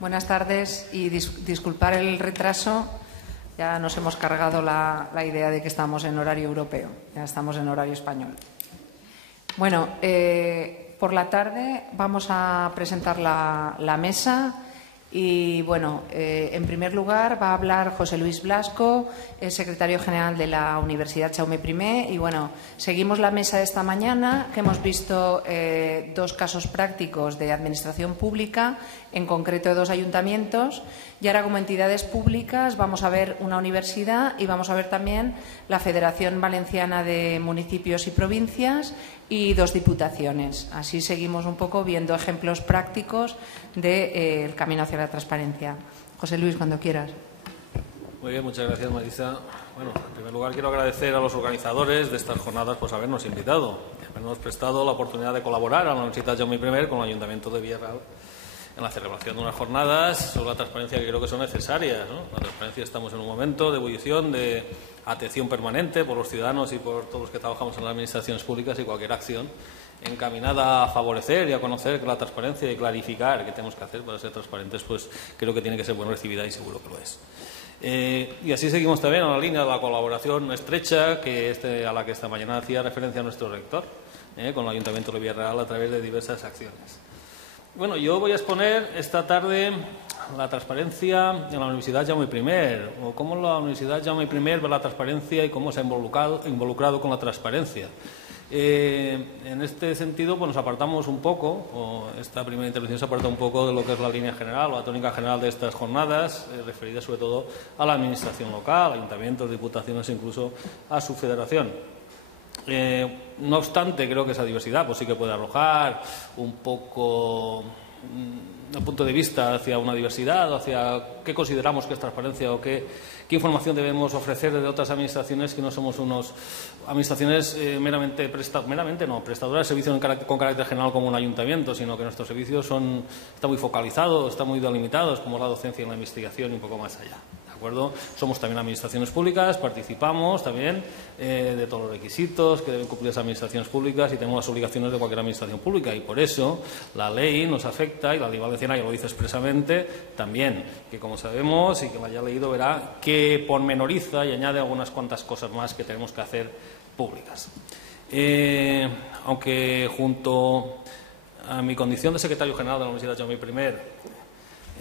Buenas tardes y disculpar el retraso. Ya nos hemos cargado la idea de que estamos en horario europeo, ya estamos en horario español. Bueno, por la tarde vamos a presentar la mesa y, bueno, en primer lugar va a hablar José Luis Blasco, el secretario general de la Universidad Jaume I. Y, bueno, seguimos la mesa de esta mañana, que hemos visto dos casos prácticos de administración pública, en concreto de dos ayuntamientos. Y ahora, como entidades públicas, vamos a ver una universidad y vamos a ver también la Federación Valenciana de Municipios y Provincias y dos diputaciones. Así seguimos un poco viendo ejemplos prácticos del camino hacia la transparencia. José Luis, cuando quieras. Muy bien, muchas gracias, Marisa. Bueno, en primer lugar quiero agradecer a los organizadores de estas jornadas por habernos invitado y habernos prestado la oportunidad de colaborar a la Universidad Jaume I con el Ayuntamiento de Villarreal en la celebración de unas jornadas sobre la transparencia que creo que son necesarias, ¿no? La transparencia, estamos en un momento de ebullición, de atención permanente por los ciudadanos y por todos los que trabajamos en las administraciones públicas, y cualquier acción encaminada a favorecer y a conocer la transparencia y clarificar qué tenemos que hacer para ser transparentes, pues creo que tiene que ser bueno recibida, y seguro que lo es. Y así seguimos también en la línea de la colaboración estrecha a la que esta mañana hacía referencia nuestro rector, con el Ayuntamiento de Villarreal a través de diversas acciones. Bueno, yo voy a exponer esta tarde la transparencia en la Universidad Jaume I, o cómo la Universidad Jaume I ve la transparencia y cómo se ha involucrado con la transparencia. En este sentido, pues nos apartamos un poco, o esta primera intervención se aparta un poco de lo que es la línea general o la tónica general de estas jornadas, referida sobre todo a la administración local, ayuntamientos, diputaciones e incluso a su federación. No obstante, creo que esa diversidad pues sí que puede arrojar un poco un punto de vista hacia una diversidad, hacia qué consideramos que es transparencia o qué información debemos ofrecer de otras administraciones, que no somos unas administraciones prestadoras de servicios con carácter general como un ayuntamiento, sino que nuestros servicios están muy focalizados, están muy delimitados, como la docencia y la investigación, y un poco más allá. ¿De acuerdo? Somos también administraciones públicas, participamos también de todos los requisitos que deben cumplir las administraciones públicas y tenemos las obligaciones de cualquier administración pública, y por eso la ley nos afecta, y la ley valenciana ya lo dice expresamente también, que como sabemos, y que lo haya leído verá, que pormenoriza y añade algunas cuantas cosas más que tenemos que hacer públicas. Aunque junto a mi condición de secretario general de la Universidad Jaume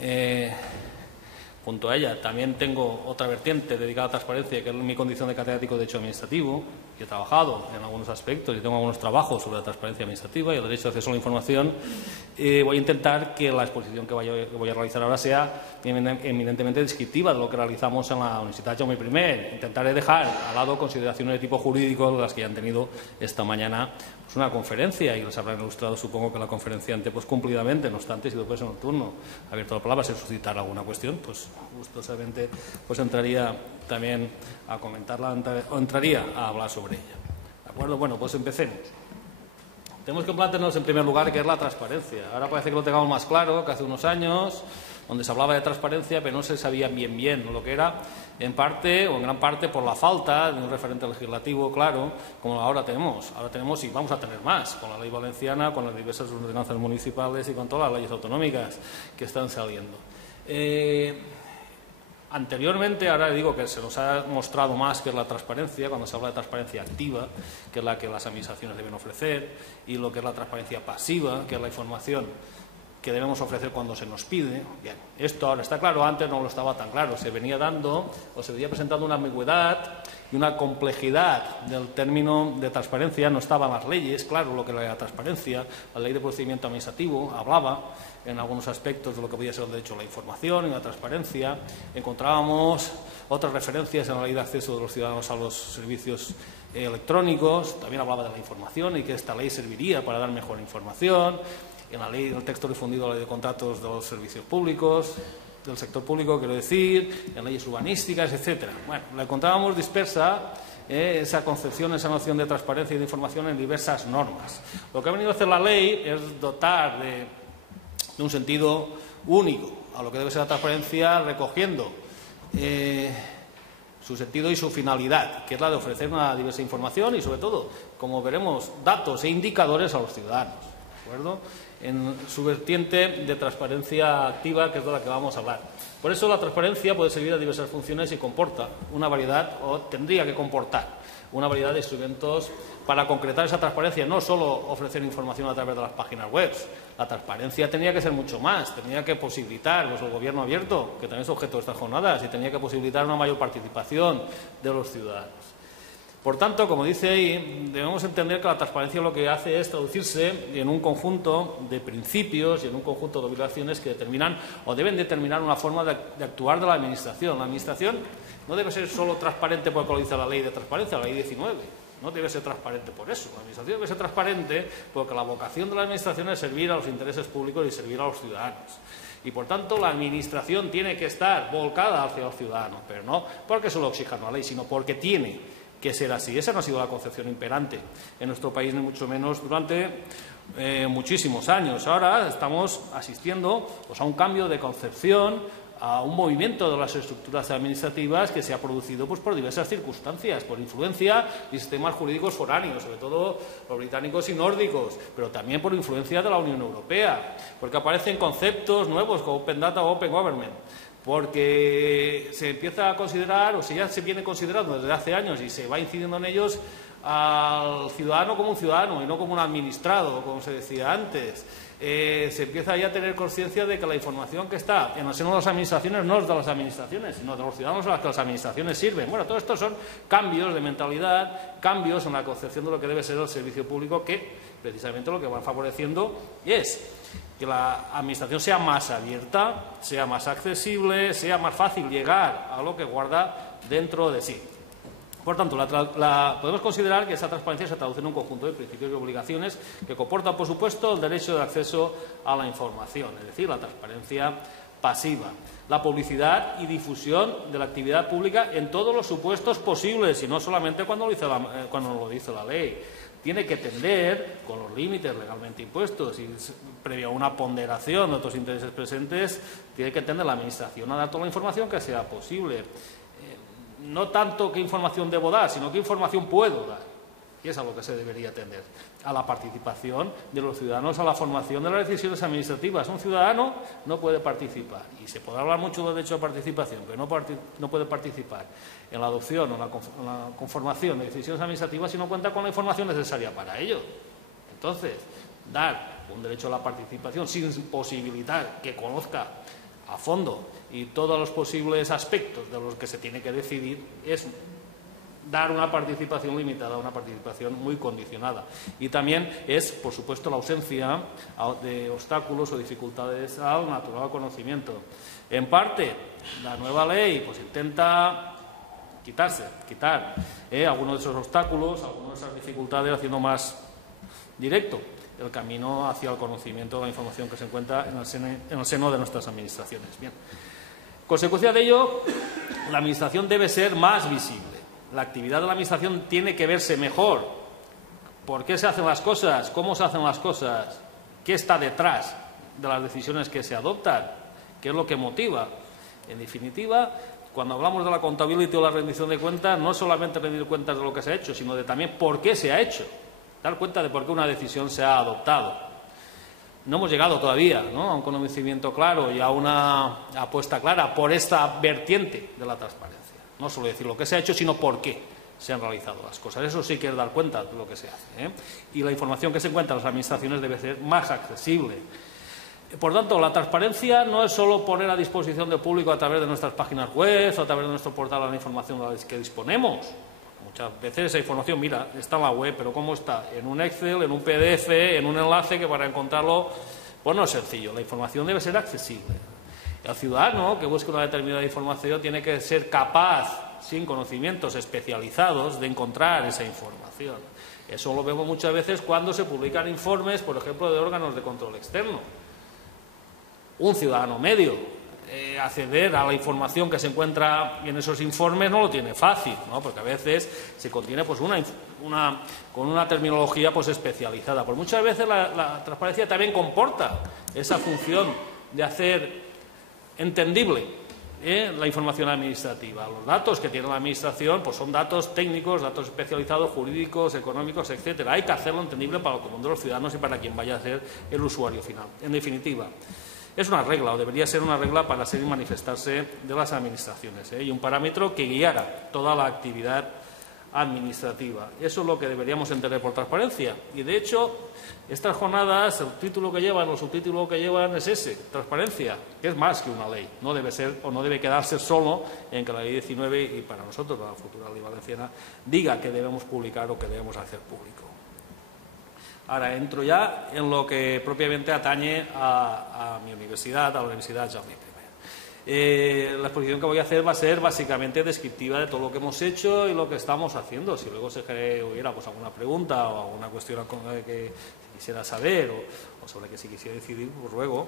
I, junto a ella también tengo otra vertiente dedicada a transparencia, que es mi condición de catedrático de Derecho Administrativo, y he trabajado en algunos aspectos y tengo algunos trabajos sobre la transparencia administrativa y el derecho de acceso a la información. Voy a intentar que la exposición que voy a realizar ahora sea eminentemente descriptiva de lo que realizamos en la Universidad Jaume I. Intentaré dejar al lado consideraciones de tipo jurídico, las que ya han tenido esta mañana pues una conferencia, y les habrán ilustrado, supongo, que la conferenciante pues cumplidamente. No obstante, si después en el turno abierto la palabra se suscitar alguna cuestión, pues gustosamente pues entraría también a comentarla o entraría a hablar sobre ella. ¿De acuerdo? Bueno, pues empecemos. Tenemos que plantearnos en primer lugar qué es la transparencia. Ahora parece que lo tengamos más claro que hace unos años, donde se hablaba de transparencia, pero no se sabía bien lo que era, en parte o en gran parte por la falta de un referente legislativo claro, como ahora tenemos. Ahora tenemos, y vamos a tener más, con la ley valenciana, con las diversas ordenanzas municipales y con todas las leyes autonómicas que están saliendo. Anteriormente, ahora digo que se nos ha mostrado más que es la transparencia, cuando se habla de transparencia activa, que es la que las administraciones deben ofrecer, y lo que es la transparencia pasiva, que es la información que debemos ofrecer cuando se nos pide. Bien, esto ahora está claro, antes no lo estaba tan claro, se venía dando o se venía presentando una ambigüedad y una complejidad del término de transparencia. No estaban las leyes, claro, lo que era la transparencia. La ley de procedimiento administrativo hablaba en algunos aspectos de lo que podía ser el derecho a la información y la transparencia. Encontrábamos otras referencias en la ley de acceso de los ciudadanos a los servicios electrónicos. También hablaba de la información y que esta ley serviría para dar mejor información. En la ley, del texto difundido, la ley de contratos de los servicios públicos, del sector público, quiero decir, en leyes urbanísticas, etcétera. Bueno, la encontrábamos dispersa, esa concepción, esa noción de transparencia y de información en diversas normas. Lo que ha venido a hacer la ley es dotar de un sentido único a lo que debe ser la transparencia, recogiendo su sentido y su finalidad, que es la de ofrecer una diversa información y, sobre todo, como veremos, datos e indicadores a los ciudadanos. acuerdo?, en su vertiente de transparencia activa, que es de la que vamos a hablar. Por eso la transparencia puede servir a diversas funciones y comporta una variedad, o tendría que comportar una variedad de instrumentos para concretar esa transparencia. No solo ofrecer información a través de las páginas web. La transparencia tenía que ser mucho más, tenía que posibilitar el gobierno abierto, que también es objeto de estas jornadas, y tenía que posibilitar una mayor participación de los ciudadanos. Por tanto, como dice ahí, debemos entender que la transparencia lo que hace es traducirse en un conjunto de principios y en un conjunto de obligaciones que determinan o deben determinar una forma de actuar de la Administración. La Administración no debe ser solo transparente porque lo dice la Ley de Transparencia, la Ley 19. No debe ser transparente por eso. La Administración debe ser transparente porque la vocación de la Administración es servir a los intereses públicos y servir a los ciudadanos. Y, por tanto, la Administración tiene que estar volcada hacia los ciudadanos, pero no porque se lo exija una ley, sino porque tiene que ser así. Esa no ha sido la concepción imperante en nuestro país, ni mucho menos durante muchísimos años. Ahora estamos asistiendo pues, a un cambio de concepción, a un movimiento de las estructuras administrativas que se ha producido pues, por diversas circunstancias, por influencia de sistemas jurídicos foráneos, sobre todo los británicos y nórdicos, pero también por influencia de la Unión Europea, porque aparecen conceptos nuevos como Open Data o Open Government, porque se empieza a considerar, o se ya se viene considerando desde hace años y se va incidiendo en ellos, al ciudadano como un ciudadano y no como un administrado, como se decía antes. Se empieza ya a tener conciencia de que la información que está en el seno de las administraciones no es de las administraciones, sino de los ciudadanos a los que las administraciones sirven. Bueno, todo esto son cambios de mentalidad, cambios en la concepción de lo que debe ser el servicio público, que precisamente lo que van favoreciendo es que la administración sea más abierta, sea más accesible, sea más fácil llegar a lo que guarda dentro de sí. Por tanto, podemos considerar que esa transparencia se traduce en un conjunto de principios y obligaciones que comportan, por supuesto, el derecho de acceso a la información, es decir, la transparencia pasiva, la publicidad y difusión de la actividad pública en todos los supuestos posibles y no solamente cuando lo dice la ley. Tiene que tender, con los límites legalmente impuestos y previo a una ponderación de otros intereses presentes, tiene que tender la Administración a dar toda la información que sea posible. No tanto qué información debo dar, sino qué información puedo dar. Y es a lo que se debería tender, a la participación de los ciudadanos, a la formación de las decisiones administrativas. Un ciudadano no puede participar, y se podrá hablar mucho del derecho a participación, pero no puede participar en la adopción o en la conformación de decisiones administrativas si no cuenta con la información necesaria para ello. Entonces, dar un derecho a la participación sin posibilitar que conozca a fondo y todos los posibles aspectos de los que se tiene que decidir es dar una participación limitada, una participación muy condicionada. Y también es, por supuesto, la ausencia de obstáculos o dificultades al natural conocimiento. En parte, la nueva ley pues intenta quitar algunos de esos obstáculos, algunas de esas dificultades, haciendo más directo el camino hacia el conocimiento de la información que se encuentra en el seno de nuestras administraciones. Bien. Consecuencia de ello, la Administración debe ser más visible. La actividad de la Administración tiene que verse mejor. ¿Por qué se hacen las cosas? ¿Cómo se hacen las cosas? ¿Qué está detrás de las decisiones que se adoptan? ¿Qué es lo que motiva? En definitiva, cuando hablamos de la contabilidad o la rendición de cuentas, no solamente rendir cuentas de lo que se ha hecho, sino de también por qué se ha hecho. Dar cuenta de por qué una decisión se ha adoptado. No hemos llegado todavía, ¿no?, a un conocimiento claro y a una apuesta clara por esta vertiente de la transparencia. No solo decir lo que se ha hecho, sino por qué se han realizado las cosas. Eso sí que es dar cuenta de lo que se hace, Y la información que se encuentra en las administraciones debe ser más accesible. Por tanto, la transparencia no es solo poner a disposición del público a través de nuestras páginas web o a través de nuestro portal la información de la que disponemos. Muchas veces esa información, mira, está en la web, pero ¿cómo está? En un Excel, en un PDF, en un enlace que para encontrarlo, pues no es sencillo. La información debe ser accesible. El ciudadano que busque una determinada información tiene que ser capaz, sin conocimientos especializados, de encontrar esa información. Eso lo vemos muchas veces cuando se publican informes, por ejemplo, de órganos de control externo. Un ciudadano medio acceder a la información que se encuentra en esos informes no lo tiene fácil, ¿no?, porque a veces se contiene pues con una terminología pues especializada. Pues muchas veces la transparencia también comporta esa función de hacer entendible la información administrativa. Los datos que tiene la Administración pues son datos técnicos, datos especializados, jurídicos, económicos, etcétera. Hay que hacerlo entendible para el común de los ciudadanos y para quien vaya a ser el usuario final. En definitiva, es una regla, o debería ser una regla para ser y manifestarse de las Administraciones, y un parámetro que guiara toda la actividad administrativa. Eso es lo que deberíamos entender por transparencia. Y, de hecho, estas jornadas, el título que llevan, o subtítulo que llevan es ese, transparencia, que es más que una ley. No debe ser o no debe quedarse solo en que la Ley 19, y para nosotros la futura Ley Valenciana, diga que debemos publicar o que debemos hacer público. Ahora entro ya en lo que propiamente atañe a mi universidad, a la Universidad Jaume I. La exposición que voy a hacer va a ser básicamente descriptiva de todo lo que hemos hecho y lo que estamos haciendo. Si luego hubiera pues alguna pregunta o alguna cuestión que quisiera saber o sobre que si quisiera decidir, pues ruego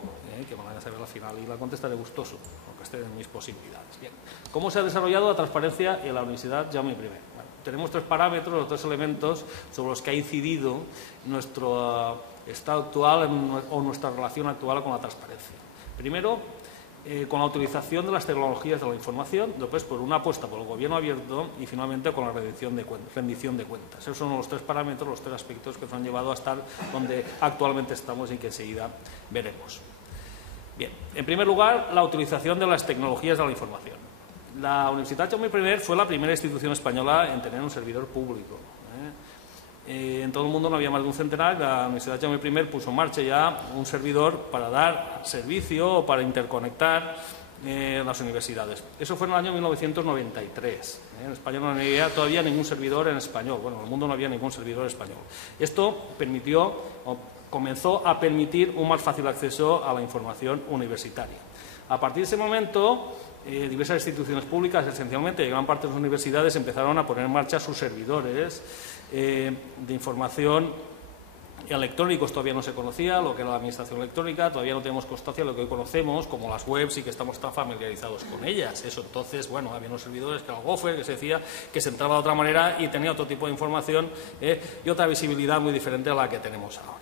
que me la hagan saber al final y la contestaré gustoso, aunque esté en mis posibilidades. Bien. ¿Cómo se ha desarrollado la transparencia en la Universidad Jaume I? Bueno, tenemos 3 parámetros, 3 elementos sobre los que ha incidido nuestro estado actual o nuestra relación actual con la transparencia. Primero, con la utilización de las tecnologías de la información, después por una apuesta por el gobierno abierto y finalmente con la rendición de cuentas. Esos son los 3 parámetros, los 3 aspectos que nos han llevado a estar donde actualmente estamos y que enseguida veremos. Bien, en primer lugar, la utilización de las tecnologías de la información. La Universidad Jaume I fue la primera institución española en tener un servidor público. En todo el mundo no había más de un centenar. La Universidad Jaume I puso en marcha ya un servidor para dar servicio o para interconectar las universidades. Eso fue en el año 1993. En España no había todavía ningún servidor en español. Bueno, en el mundo no había ningún servidor español. Esto comenzó a permitir un más fácil acceso a la información universitaria. A partir de ese momento, diversas instituciones públicas, esencialmente, y gran parte de las universidades, empezaron a poner en marcha sus servidores de información electrónicos. Todavía no se conocía lo que era la administración electrónica, todavía no tenemos constancia de lo que hoy conocemos como las webs y que estamos tan familiarizados con ellas. Eso entonces, bueno, había unos servidores que era el Gopher, que se decía que se entraba de otra manera y tenía otro tipo de información y otra visibilidad muy diferente a la que tenemos ahora.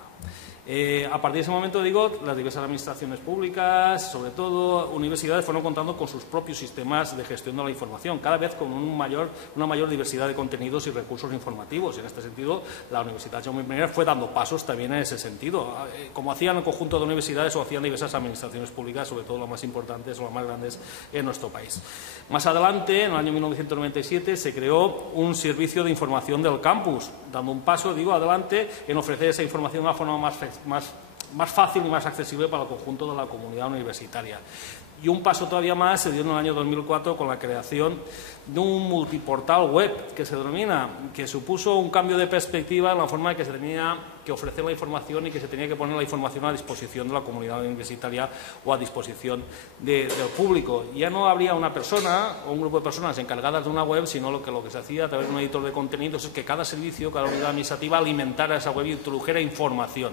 A partir de ese momento, digo, las diversas administraciones públicas, sobre todo universidades, fueron contando con sus propios sistemas de gestión de la información, cada vez con una mayor diversidad de contenidos y recursos informativos. Y en este sentido, la Universidad Jaume I fue dando pasos también en ese sentido, como hacían el conjunto de universidades o hacían diversas administraciones públicas, sobre todo las más importantes o las más grandes en nuestro país. Más adelante, en el año 1997, se creó un servicio de información del campus, dando un paso, digo, adelante en ofrecer esa información de una forma más fácil y más accesible para el conjunto de la comunidad universitaria. Y un paso todavía más se dio en el año 2004 con la creación de un multiportal web que se denomina, que supuso un cambio de perspectiva en la forma en que se tenía que ofrecer la información y que se tenía que poner la información a disposición de la comunidad universitaria o a disposición del público. Ya no habría una persona o un grupo de personas encargadas de una web, sino lo que se hacía a través de un editor de contenidos es que cada servicio, cada unidad administrativa alimentara esa web y introdujera información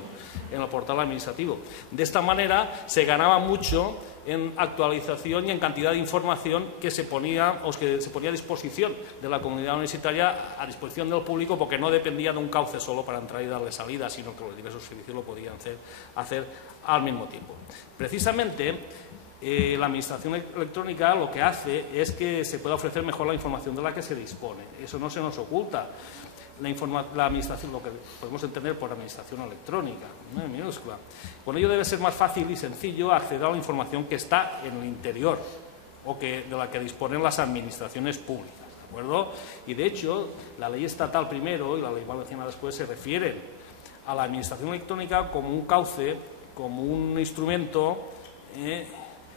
en el portal administrativo. De esta manera se ganaba mucho en actualización y en cantidad de información que se ponía a disposición de la comunidad universitaria, a disposición del público, porque no dependía de un cauce solo para entrar y darle salida, sino que los diversos servicios lo podían hacer al mismo tiempo. Precisamente, la administración electrónica lo que hace es que se pueda ofrecer mejor la información de la que se dispone. Eso no se nos oculta. La administración, lo que podemos entender por administración electrónica, ¿no?, en minúscula. Con ello debe ser más fácil y sencillo acceder a la información que está en el interior o de la que disponen las administraciones públicas, ¿de acuerdo? Y de hecho, la ley estatal primero y la ley valenciana después se refieren a la administración electrónica como un cauce, como un instrumento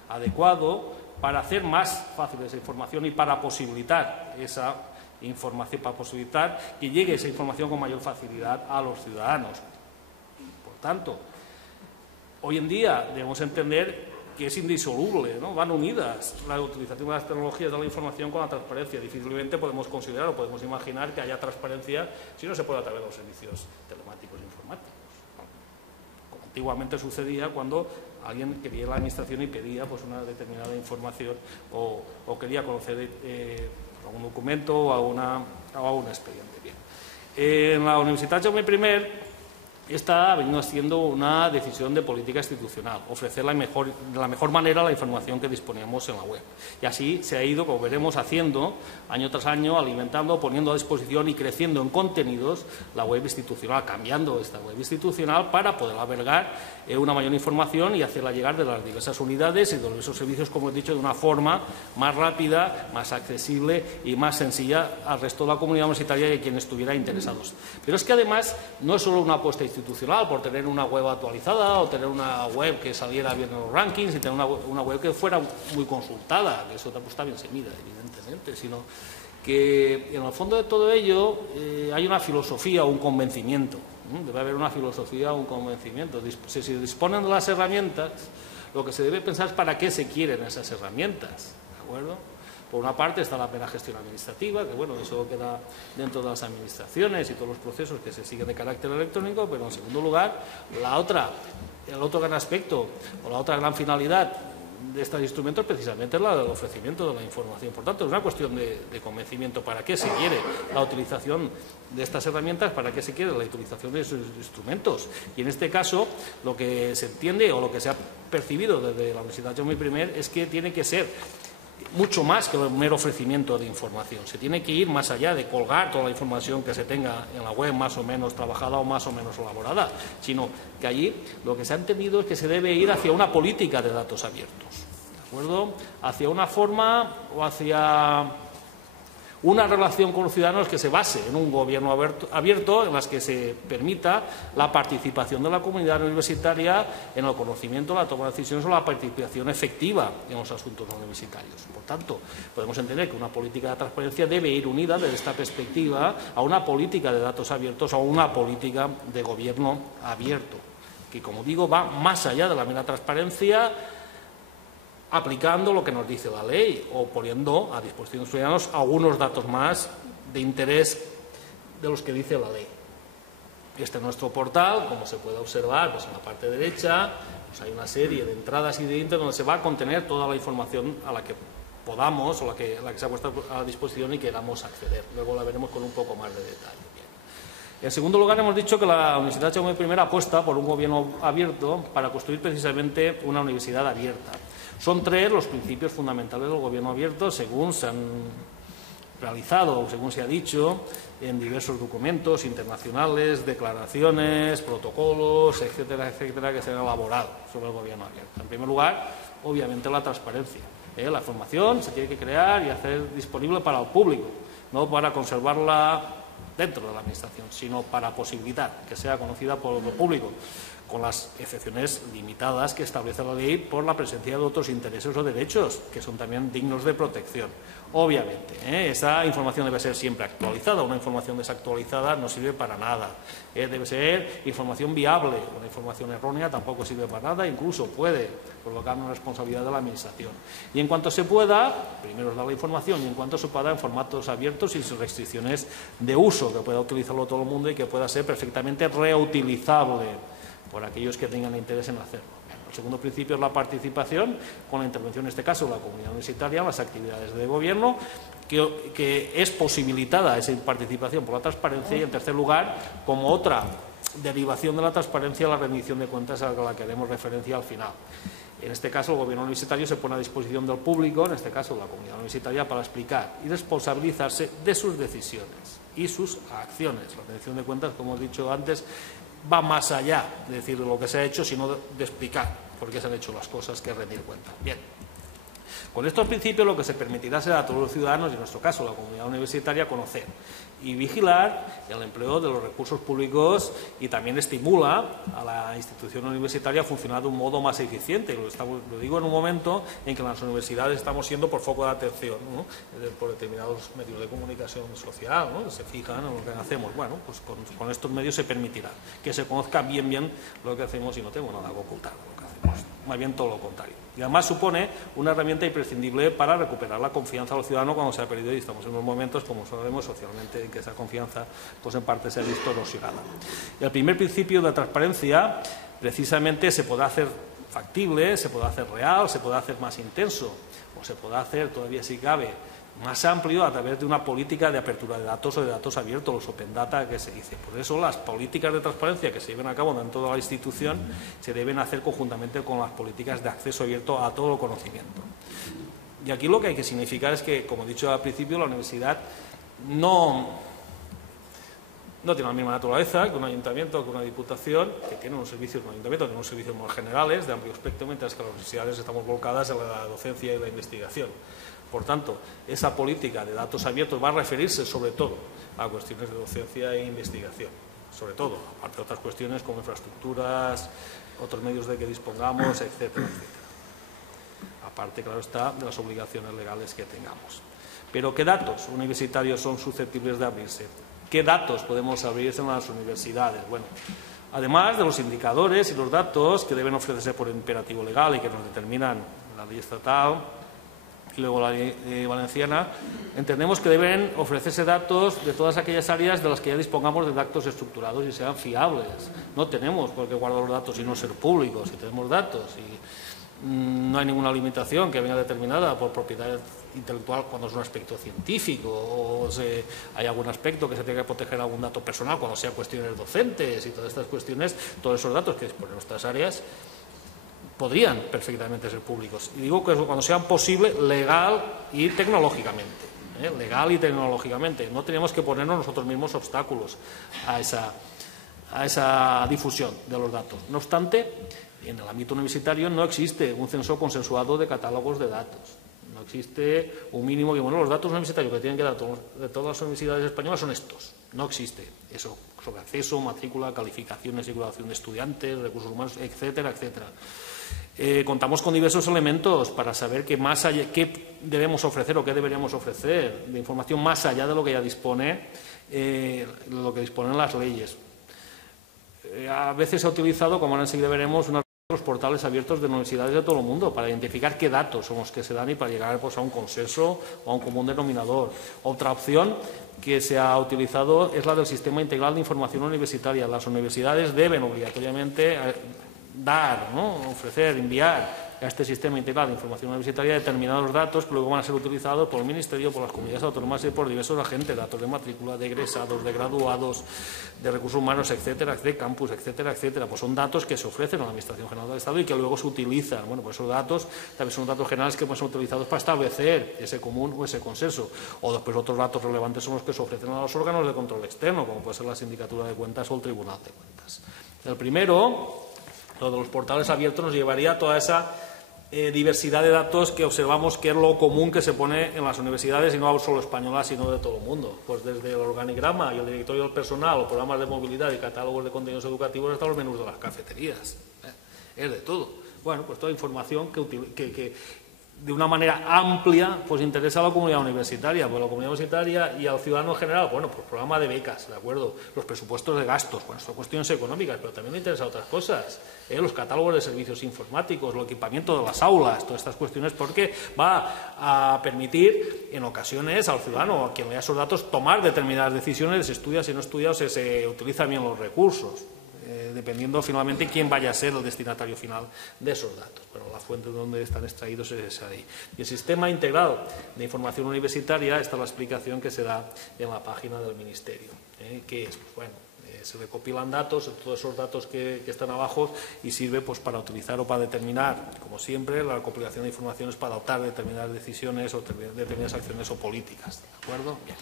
adecuado para hacer más fácil esa información y para posibilitar esa información, para posibilitar que llegue esa información con mayor facilidad a los ciudadanos. Por tanto, hoy en día debemos entender que es indisoluble, ¿no? Van unidas la utilización de las tecnologías de la información con la transparencia. Difícilmente podemos considerar o podemos imaginar que haya transparencia si no se puede a través de los servicios telemáticos e informáticos, como antiguamente sucedía cuando alguien quería ir a la administración y pedía pues una determinada información o quería conocer algún documento o algún expediente. Bien. En la Universidad Jaume I esta ha venido siendo una decisión de política institucional, ofrecer de la mejor manera la información que disponíamos en la web. Y así se ha ido, como veremos, haciendo año tras año, alimentando, poniendo a disposición y creciendo en contenidos la web institucional, cambiando esta web institucional para poder albergar una mayor información y hacerla llegar de las diversas unidades y de esos servicios, como he dicho, de una forma más rápida, más accesible y más sencilla al resto de la comunidad universitaria y a quienes estuvieran interesados. Pero es que además no es solo una apuesta institucional por tener una web actualizada o tener una web que saliera bien en los rankings y tener una web que fuera muy consultada, que eso está bien se mida, evidentemente, sino que en el fondo de todo ello hay una filosofía o un convencimiento. Debe haber una filosofía o un convencimiento. Si se disponen de las herramientas, lo que se debe pensar es para qué se quieren esas herramientas, ¿de acuerdo? Por una parte está la mera gestión administrativa, que bueno, eso queda dentro de las administraciones y todos los procesos que se siguen de carácter electrónico, pero en segundo lugar, el otro gran aspecto o la otra gran finalidad de estos instrumentos precisamente es la del ofrecimiento de la información. Por tanto, es una cuestión de convencimiento. ¿Para qué se quiere la utilización de estas herramientas? ¿Para qué se quiere la utilización de esos instrumentos? Y en este caso, lo que se entiende o lo que se ha percibido desde la Universidad Jaume I es que tiene que ser mucho más que el mero ofrecimiento de información. Se tiene que ir más allá de colgar toda la información que se tenga en la web más o menos trabajada o más o menos elaborada, sino que allí lo que se ha entendido es que se debe ir hacia una política de datos abiertos, ¿de acuerdo? Hacia una forma o hacia una relación con los ciudadanos que se base en un gobierno abierto en las que se permita la participación de la comunidad universitaria en el conocimiento, la toma de decisiones o la participación efectiva en los asuntos universitarios. Por tanto, podemos entender que una política de transparencia debe ir unida desde esta perspectiva a una política de datos abiertos o a una política de gobierno abierto, que, como digo, va más allá de la mera transparencia, aplicando lo que nos dice la ley o poniendo a disposición de los ciudadanos algunos datos más de interés de los que dice la ley. Este es nuestro portal, como se puede observar, pues en la parte derecha pues hay una serie de entradas y de índices donde se va a contener toda la información a la que podamos o la que se ha puesto a disposición y queramos acceder. Luego la veremos con un poco más de detalle. En segundo lugar, hemos dicho que la Universidad Jaume I apuesta por un gobierno abierto para construir precisamente una universidad abierta. Son tres los principios fundamentales del gobierno abierto, según se han realizado, según se ha dicho, en diversos documentos internacionales, declaraciones, protocolos, etcétera, etcétera, que se han elaborado sobre el gobierno abierto. En primer lugar, obviamente, la transparencia. La formación se tiene que crear y hacer disponible para el público, no para conservarla dentro de la administración, sino para posibilitar que sea conocida por el público, con las excepciones limitadas que establece la ley por la presencia de otros intereses o derechos que son también dignos de protección. Obviamente, esa información debe ser siempre actualizada. Una información desactualizada no sirve para nada. Debe ser información viable. Una información errónea tampoco sirve para nada, incluso puede provocar una responsabilidad de la Administración. Y en cuanto se pueda, primero dar la información, y en cuanto se pueda, en formatos abiertos y sin restricciones de uso, que pueda utilizarlo todo el mundo y que pueda ser perfectamente reutilizable por aquellos que tengan interés en hacerlo. El segundo principio es la participación, con la intervención, en este caso, de la comunidad universitaria en las actividades de gobierno, que es posibilitada esa participación por la transparencia. Y, en tercer lugar, como otra derivación de la transparencia, la rendición de cuentas a la que haremos referencia al final. En este caso, el gobierno universitario se pone a disposición del público, en este caso la comunidad universitaria, para explicar y responsabilizarse de sus decisiones y sus acciones. La rendición de cuentas, como he dicho antes, va más allá de decir lo que se ha hecho, sino de explicar por qué se han hecho las cosas, que rendir cuenta. Bien. Con estos principios lo que se permitirá será a todos los ciudadanos, y en nuestro caso la comunidad universitaria, conocer y vigilar el empleo de los recursos públicos, y también estimula a la institución universitaria a funcionar de un modo más eficiente. Lo digo en un momento en que en las universidades estamos siendo por foco de atención, ¿no?, por determinados medios de comunicación social, ¿no?, que se fijan en lo que hacemos. Bueno, pues con estos medios se permitirá que se conozca bien lo que hacemos y no tenemos nada que ocultar lo que hacemos. Más bien todo lo contrario. Y además supone una herramienta imprescindible para recuperar la confianza de los ciudadanos cuando se ha perdido, y estamos en unos momentos, como sabemos, socialmente, en que esa confianza, pues en parte se ha visto erosionada. Y el primer principio de transparencia, precisamente, se podrá hacer factible, se podrá hacer real, se podrá hacer más intenso, o se podrá hacer, todavía si cabe, más amplio a través de una política de apertura de datos o de datos abiertos, los open data que se dice. Por eso las políticas de transparencia que se lleven a cabo dentro de la institución se deben hacer conjuntamente con las políticas de acceso abierto a todo el conocimiento. Y aquí lo que hay que significar es que, como he dicho al principio, la universidad no tiene la misma naturaleza que un ayuntamiento o que una diputación, que tiene unos servicios, un ayuntamiento tiene unos servicios más generales, de amplio espectro, mientras que las universidades estamos volcadas en la docencia y la investigación. Por tanto, esa política de datos abiertos va a referirse sobre todo a cuestiones de docencia e investigación, sobre todo, aparte de otras cuestiones como infraestructuras, otros medios de que dispongamos, etcétera, etcétera. Aparte, claro está, de las obligaciones legales que tengamos. Pero, ¿qué datos universitarios son susceptibles de abrirse? ¿Qué datos podemos abrirse en las universidades? Bueno, además de los indicadores y los datos que deben ofrecerse por imperativo legal y que nos determinan la ley estatal y luego la ley valenciana, entendemos que deben ofrecerse datos de todas aquellas áreas de las que ya dispongamos de datos estructurados y sean fiables. No tenemos por qué guardar los datos y no ser públicos, si tenemos datos y no hay ninguna limitación que venga determinada por propiedad intelectual cuando es un aspecto científico o hay algún aspecto que se tenga que proteger algún dato personal cuando sea cuestiones docentes y todas estas cuestiones, todos esos datos que disponen nuestras áreas podrían perfectamente ser públicos. Y digo que cuando sean posible, legal y tecnológicamente. Legal y tecnológicamente. No tenemos que ponernos nosotros mismos obstáculos a esa difusión de los datos. No obstante, en el ámbito universitario no existe un censo consensuado de catálogos de datos. No existe un mínimo que, bueno, los datos universitarios que tienen que dar de todas las universidades españolas son estos. No existe eso sobre acceso, matrícula, calificaciones y graduación de estudiantes, recursos humanos, etcétera, etcétera. Contamos con diversos elementos para saber qué debemos ofrecer o qué deberíamos ofrecer de información más allá de lo que ya dispone, lo que disponen las leyes. A veces se ha utilizado, como ahora enseguida veremos, los portales abiertos de universidades de todo el mundo para identificar qué datos son los que se dan y para llegar pues, a un consenso o a un común denominador. Otra opción que se ha utilizado es la del Sistema Integral de Información Universitaria. Las universidades deben obligatoriamente dar, ofrecer, enviar a este Sistema Integral de Información Universitaria determinados datos que luego van a ser utilizados por el Ministerio, por las comunidades autónomas y por diversos agentes, datos de matrícula, de egresados, de graduados, de recursos humanos, etcétera, de campus, etcétera, etcétera. Pues son datos que se ofrecen a la Administración General del Estado y que luego se utilizan. Bueno, pues esos datos también son datos generales que pueden ser utilizados para establecer ese común o ese consenso. O después otros datos relevantes son los que se ofrecen a los órganos de control externo, como puede ser la Sindicatura de Cuentas o el Tribunal de Cuentas. El primero, lo de los portales abiertos, nos llevaría a toda esa diversidad de datos que observamos que es lo común que se pone en las universidades y no solo españolas sino de todo el mundo, pues desde el organigrama y el directorio del personal, los programas de movilidad y catálogos de contenidos educativos hasta los menús de las cafeterías, es de todo. Bueno, pues toda información que de una manera amplia pues interesa a la comunidad universitaria, pues la comunidad universitaria y al ciudadano en general, bueno, pues programa de becas, ¿de acuerdo? Los presupuestos de gastos, bueno, son cuestiones económicas, pero también le interesa otras cosas, los catálogos de servicios informáticos, el equipamiento de las aulas, todas estas cuestiones, porque va a permitir en ocasiones al ciudadano, a quien lea esos datos, tomar determinadas decisiones, se estudia, si no estudia, o se utilizan bien los recursos, dependiendo finalmente quién vaya a ser el destinatario final de esos datos. Pero la fuente donde están extraídos es esa de ahí. Y el Sistema Integral de Información Universitaria, esta es la explicación que se da en la página del Ministerio, que es, pues bueno, se recopilan datos, todos esos datos que están abajo y sirve pues para utilizar o para determinar, como siempre, la recopilación de informaciones para adoptar determinadas decisiones o determinadas acciones o políticas. ¿De acuerdo? Bien.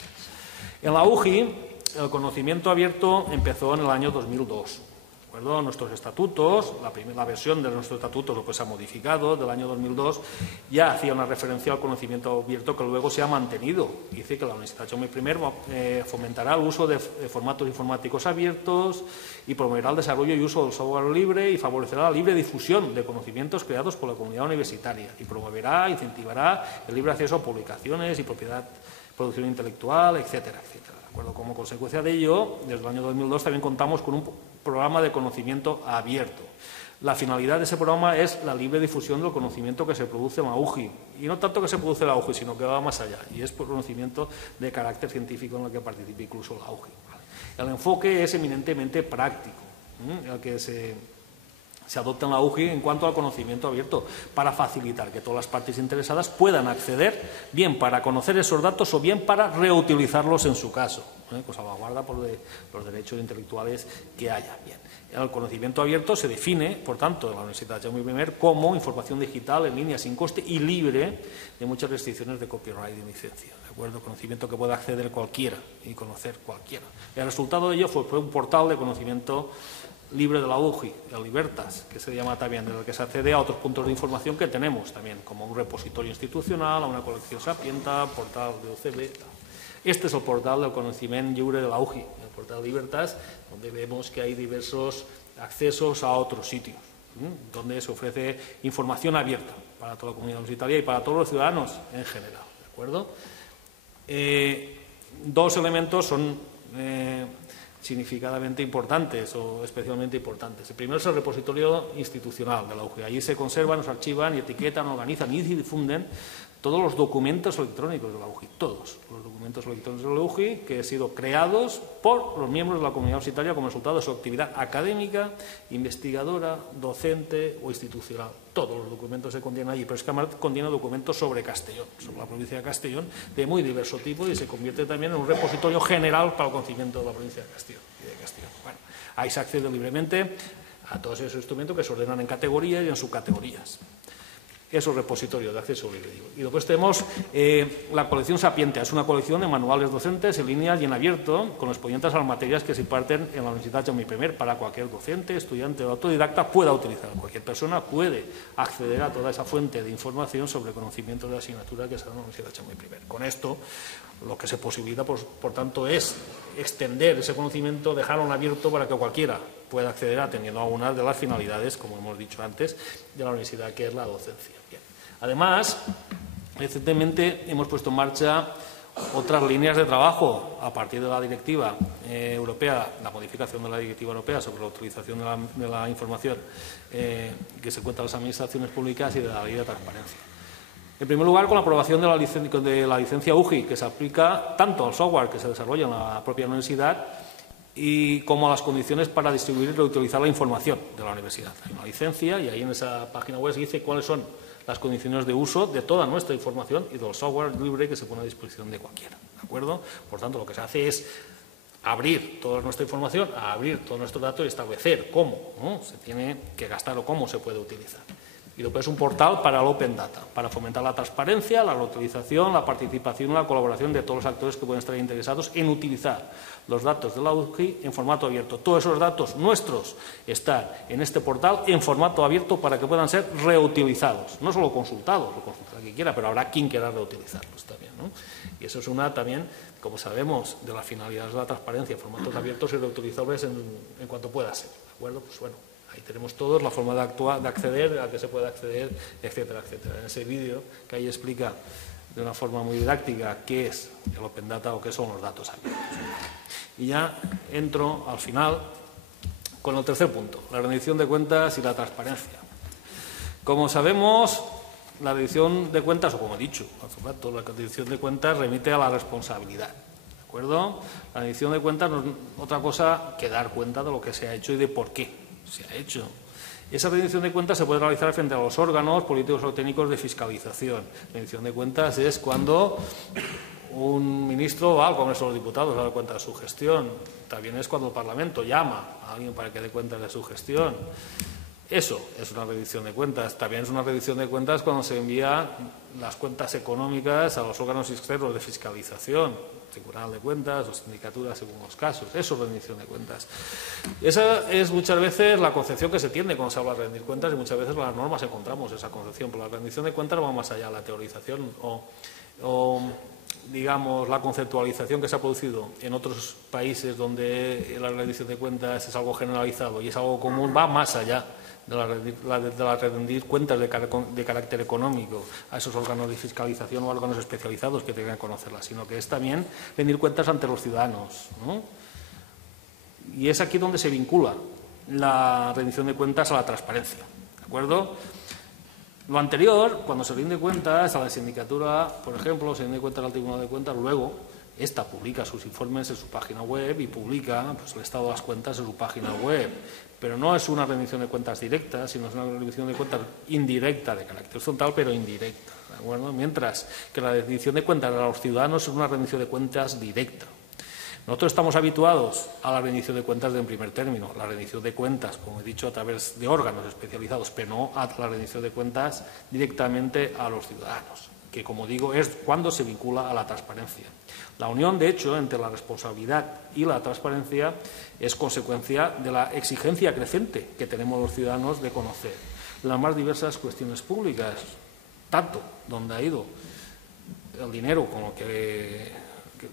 En la UGI, el conocimiento abierto empezó en el año 2002. Nuestros estatutos, la versión de nuestro estatuto lo que se ha modificado del año 2002, ya hacía una referencia al conocimiento abierto que luego se ha mantenido. Dice que la Universidad Jaume I fomentará el uso de formatos informáticos abiertos y promoverá el desarrollo y uso del software libre y favorecerá la libre difusión de conocimientos creados por la comunidad universitaria y promoverá, incentivará el libre acceso a publicaciones y producción intelectual, etcétera, etcétera. Como consecuencia de ello, desde el año 2002 también contamos con un programa de conocimiento abierto. La finalidad de ese programa es la libre difusión del conocimiento que se produce en la UGI. Y no tanto que se produce en la UGI, sino que va más allá. Y es por conocimiento de carácter científico en el que participa incluso la UGI. El enfoque es eminentemente práctico, el que se se adopta en la UGI en cuanto al conocimiento abierto, para facilitar que todas las partes interesadas puedan acceder, bien para conocer esos datos o bien para reutilizarlos en su caso, con salvaguarda por los derechos intelectuales que haya. Bien. El conocimiento abierto se define, por tanto, en la Universidad Jaume I como información digital en línea sin coste y libre de muchas restricciones de copyright y licencia. ¿De acuerdo? Conocimiento que pueda acceder cualquiera y conocer cualquiera. El resultado de ello fue un portal de conocimiento libre de la UGI, el Libertas, que se llama también, en el que se accede a otros puntos de información que tenemos también, como un repositorio institucional, a una colección Sapienta, portal de UCB. Este es el portal del conocimiento libre de la UGI, el portal Libertas, donde vemos que hay diversos accesos a otros sitios, donde se ofrece información abierta para toda la comunidad universitaria y para todos los ciudadanos en general. ¿De acuerdo? Dos elementos son significadamente importantes o especialmente importantes. El primero es el repositorio institucional de la UGI. Allí se conservan, se archivan y etiquetan, organizan y difunden todos los documentos electrónicos de la UGI, todos los documentos electrónicos de la UGI que han sido creados por los miembros de la comunidad universitaria como resultado de su actividad académica, investigadora, docente o institucional. Todos los documentos se contienen allí, pero es que además contiene documentos sobre Castellón, sobre la provincia de Castellón, de muy diverso tipo y se convierte también en un repositorio general para el conocimiento de la provincia de Castellón. Bueno, ahí se accede libremente a todos esos instrumentos que se ordenan en categorías y en subcategorías. Es un repositorio de acceso libre. Y después tenemos la colección Sapienta. Es una colección de manuales docentes en línea y en abierto, con expedientes a las materias que se imparten en la Universidad Jaume I para cualquier docente, estudiante o autodidacta pueda utilizar. Cualquier persona puede acceder a toda esa fuente de información sobre conocimiento de la asignatura que se da en la Universidad Jaume I. Con esto, lo que se posibilita, por tanto, es extender ese conocimiento, dejarlo en abierto para que cualquiera pueda acceder atendiendo a algunas de las finalidades, como hemos dicho antes, de la universidad, que es la docencia. Bien. Además, recientemente hemos puesto en marcha otras líneas de trabajo a partir de la directiva europea, la modificación de la directiva europea sobre la utilización de la información que se cuenta en las administraciones públicas y de la ley de transparencia. En primer lugar, con la aprobación de la licencia UGI, que se aplica tanto al software que se desarrolla en la propia universidad y como a las condiciones para distribuir y reutilizar la información de la universidad. Hay una licencia y ahí en esa página web se dice cuáles son las condiciones de uso de toda nuestra información y del software libre que se pone a disposición de cualquiera. ¿De acuerdo? Por tanto, lo que se hace es abrir toda nuestra información, abrir todos nuestros datos y establecer cómo se tiene que gastar o cómo se puede utilizar. Y después es un portal para el Open Data, para fomentar la transparencia, la reutilización, la participación y la colaboración de todos los actores que pueden estar interesados en utilizar los datos de la UGI en formato abierto. Todos esos datos nuestros están en este portal en formato abierto para que puedan ser reutilizados. No solo consultados, lo consultará quien quiera, pero habrá quien quiera reutilizarlos también, ¿no? Y eso es una también, como sabemos, de las finalidades de la transparencia, formatos abiertos y reutilizables en cuanto pueda ser. ¿De acuerdo? Pues bueno. Ahí tenemos todos la forma de actuar, de acceder, a que se puede acceder, etcétera, etcétera. En ese vídeo que ahí explica de una forma muy didáctica qué es el Open Data o qué son los datos abiertos. Y ya entro al final con el tercer punto, la rendición de cuentas y la transparencia. Como sabemos, la rendición de cuentas, o como he dicho hace un rato, la rendición de cuentas remite a la responsabilidad. ¿De acuerdo? La rendición de cuentas no es otra cosa que dar cuenta de lo que se ha hecho y de por qué se ha hecho. Esa rendición de cuentas se puede realizar frente a los órganos políticos o técnicos de fiscalización. La rendición de cuentas es cuando un ministro va al Congreso de los Diputados a dar cuenta de su gestión. También es cuando el Parlamento llama a alguien para que dé cuenta de su gestión. Eso es una rendición de cuentas. También es una rendición de cuentas cuando se envía las cuentas económicas a los órganos externos de fiscalización, Tribunal de Cuentas o sindicatura según los casos. Eso es rendición de cuentas. Esa es muchas veces la concepción que se tiene cuando se habla de rendir cuentas y muchas veces en las normas encontramos esa concepción. Pero la rendición de cuentas va más allá, la teorización o digamos, la conceptualización que se ha producido en otros países donde la rendición de cuentas es algo generalizado y es algo común, va más allá de la rendir cuentas de carácter económico a esos órganos de fiscalización o órganos especializados que tengan que conocerlas, sino que es también rendir cuentas ante los ciudadanos, ¿no? Y es aquí donde se vincula la rendición de cuentas a la transparencia, ¿de acuerdo? Lo anterior, cuando se rinde cuentas a la sindicatura, por ejemplo, se rinde cuentas al Tribunal de Cuentas, luego Esta publica sus informes en su página web y publica pues, el estado de las cuentas en su página web. Pero no es una rendición de cuentas directa, sino es una rendición de cuentas indirecta, de carácter horizontal, pero indirecta, ¿de acuerdo? Mientras que la rendición de cuentas a los ciudadanos es una rendición de cuentas directa. Nosotros estamos habituados a la rendición de cuentas en primer término, la rendición de cuentas, como he dicho, a través de órganos especializados, pero no a la rendición de cuentas directamente a los ciudadanos, que, como digo, es cuando se vincula a la transparencia. La unión, de hecho, entre la responsabilidad y la transparencia es consecuencia de la exigencia creciente que tenemos los ciudadanos de conocer las más diversas cuestiones públicas, tanto donde ha ido el dinero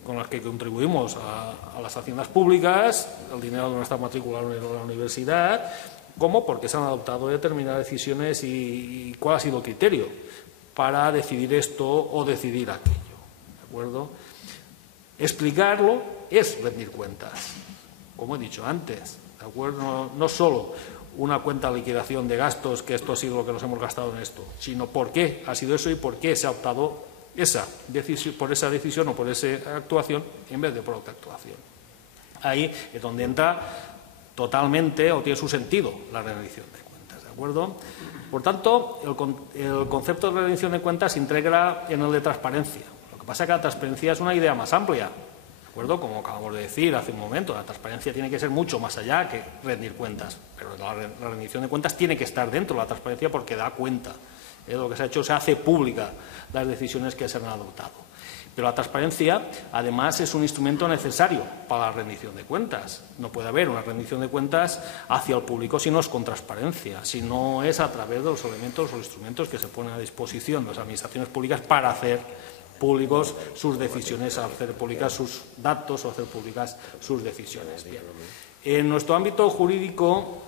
con las que contribuimos a las haciendas públicas, el dinero de nuestra matrícula en la universidad, como porque se han adoptado determinadas decisiones y cuál ha sido el criterio para decidir esto o decidir aquello. ¿De acuerdo? Explicarlo es rendir cuentas, como he dicho antes, ¿de acuerdo? No solo una cuenta de liquidación de gastos, que esto ha sido lo que nos hemos gastado en esto, sino por qué ha sido eso y por qué se ha optado por esa decisión o por esa actuación en vez de por otra actuación. Ahí es donde entra totalmente o tiene su sentido la rendición de cuentas, ¿de acuerdo? Por tanto, el concepto de rendición de cuentas se integra en el de transparencia. Lo que pasa es que la transparencia es una idea más amplia, ¿de acuerdo? Como acabamos de decir hace un momento, la transparencia tiene que ser mucho más allá que rendir cuentas, pero la rendición de cuentas tiene que estar dentro de la transparencia porque da cuenta. Lo que se ha hecho, se hace pública las decisiones que se han adoptado. Pero la transparencia, además, es un instrumento necesario para la rendición de cuentas. No puede haber una rendición de cuentas hacia el público si no es con transparencia, si no es a través de los elementos o instrumentos que se ponen a disposición de las administraciones públicas para hacer públicos sus decisiones, hacer públicas sus datos o hacer públicas sus decisiones. Bien. En nuestro ámbito jurídico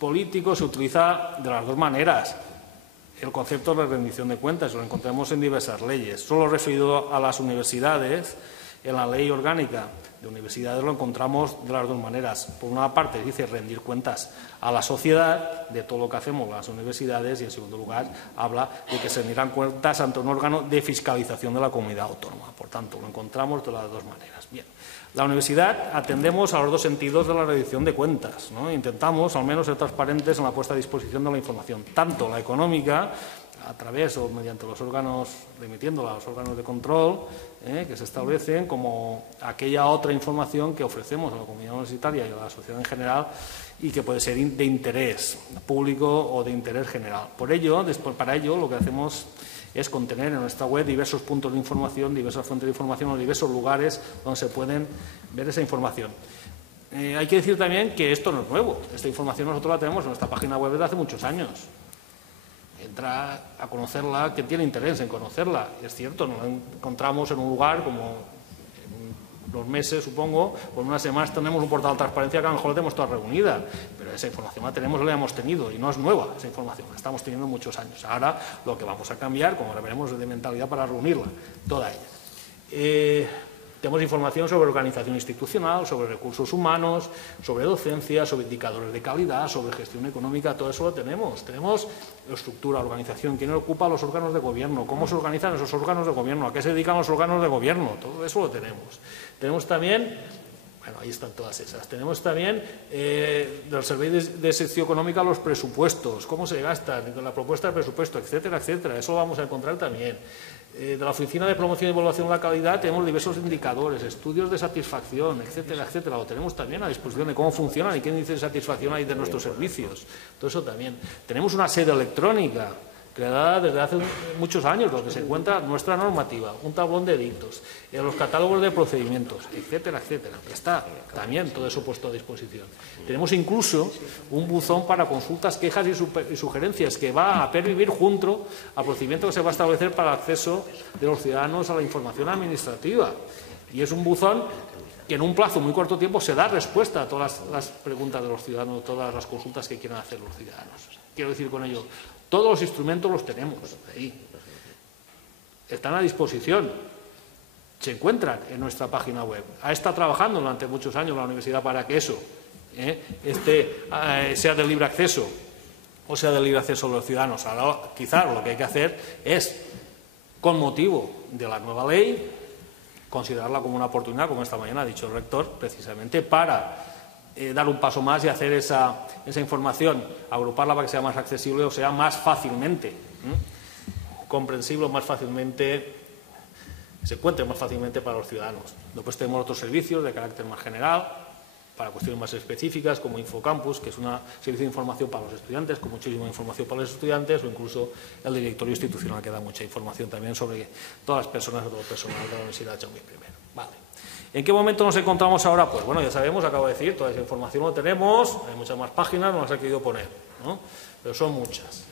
político se utiliza de las dos maneras el concepto de rendición de cuentas, lo encontramos en diversas leyes. Solo referido a las universidades, en la Ley Orgánica de Universidades lo encontramos de las dos maneras. Por una parte dice rendir cuentas a la sociedad de todo lo que hacemos las universidades y, en segundo lugar, habla de que se rendirán cuentas ante un órgano de fiscalización de la comunidad autónoma. Por tanto, lo encontramos de las dos maneras. Bien. La universidad atendemos a los dos sentidos de la rendición de cuentas, ¿no? Intentamos, al menos, ser transparentes en la puesta a disposición de la información, tanto la económica, a través o mediante los órganos, remitiéndola a los órganos de control que se establecen, como aquella otra información que ofrecemos a la comunidad universitaria y a la sociedad en general y que puede ser de interés público o de interés general. Para ello, lo que hacemos es contener en nuestra web diversos puntos de información, diversas fuentes de información o diversos lugares donde se pueden ver esa información. Hay que decir también que esto no es nuevo. Esta información nosotros la tenemos en nuestra página web desde hace muchos años. Entra a conocerla, quien tiene interés en conocerla. Es cierto, nos la encontramos en un lugar como en unos meses, supongo, o en unas semanas tenemos un portal de transparencia que a lo mejor la tenemos toda reunida, pero esa información la tenemos, la hemos tenido y no es nueva esa información, la estamos teniendo muchos años. Ahora lo que vamos a cambiar, como ahora veremos, es de mentalidad para reunirla, toda ella. Tenemos información sobre organización institucional, sobre recursos humanos, sobre docencia, sobre indicadores de calidad, sobre gestión económica, todo eso lo tenemos. Tenemos estructura, organización, quién ocupa los órganos de gobierno, cómo se organizan esos órganos de gobierno, a qué se dedican los órganos de gobierno, todo eso lo tenemos. Tenemos también, bueno, ahí están todas esas. Tenemos también del Servicio de Sección Económica los presupuestos, cómo se gastan, la propuesta de presupuesto, etcétera, etcétera. Eso lo vamos a encontrar también. De la Oficina de Promoción y Evaluación de la Calidad tenemos diversos indicadores, estudios de satisfacción, etcétera, etcétera. Lo tenemos también a disposición de cómo funcionan y qué índice de satisfacción hay de nuestros servicios. Todo eso también. Tenemos una sede electrónica creada desde hace muchos años, donde se encuentra nuestra normativa, un tablón de edictos, los catálogos de procedimientos, etcétera, etcétera. Está también todo eso puesto a disposición. Tenemos incluso un buzón para consultas, quejas y sugerencias que va a pervivir junto al procedimiento que se va a establecer para el acceso de los ciudadanos a la información administrativa. Y es un buzón que en un plazo muy corto tiempo se da respuesta a todas las preguntas de los ciudadanos, todas las consultas que quieran hacer los ciudadanos. Quiero decir con ello, todos los instrumentos los tenemos ahí. Están a disposición. Se encuentran en nuestra página web. Ha estado trabajando durante muchos años la universidad para que eso sea de libre acceso o sea de libre acceso a los ciudadanos. Ahora, quizás lo que hay que hacer es, con motivo de la nueva ley, considerarla como una oportunidad, como esta mañana ha dicho el rector, precisamente para dar un paso más y hacer esa información, agruparla para que sea más accesible o sea más fácilmente comprensible, más fácilmente, se encuentre más fácilmente para los ciudadanos. Después tenemos otros servicios de carácter más general, para cuestiones más específicas, como Infocampus, que es un servicio de información para los estudiantes, con muchísima información para los estudiantes, o incluso el directorio institucional, que da mucha información también sobre todas las personas, todo el personal de la Universidad Jaume I. Vale. ¿En qué momento nos encontramos ahora? Pues bueno, ya sabemos, acabo de decir, toda esa información la tenemos, hay muchas más páginas, no las he querido poner, ¿no? Pero son muchas.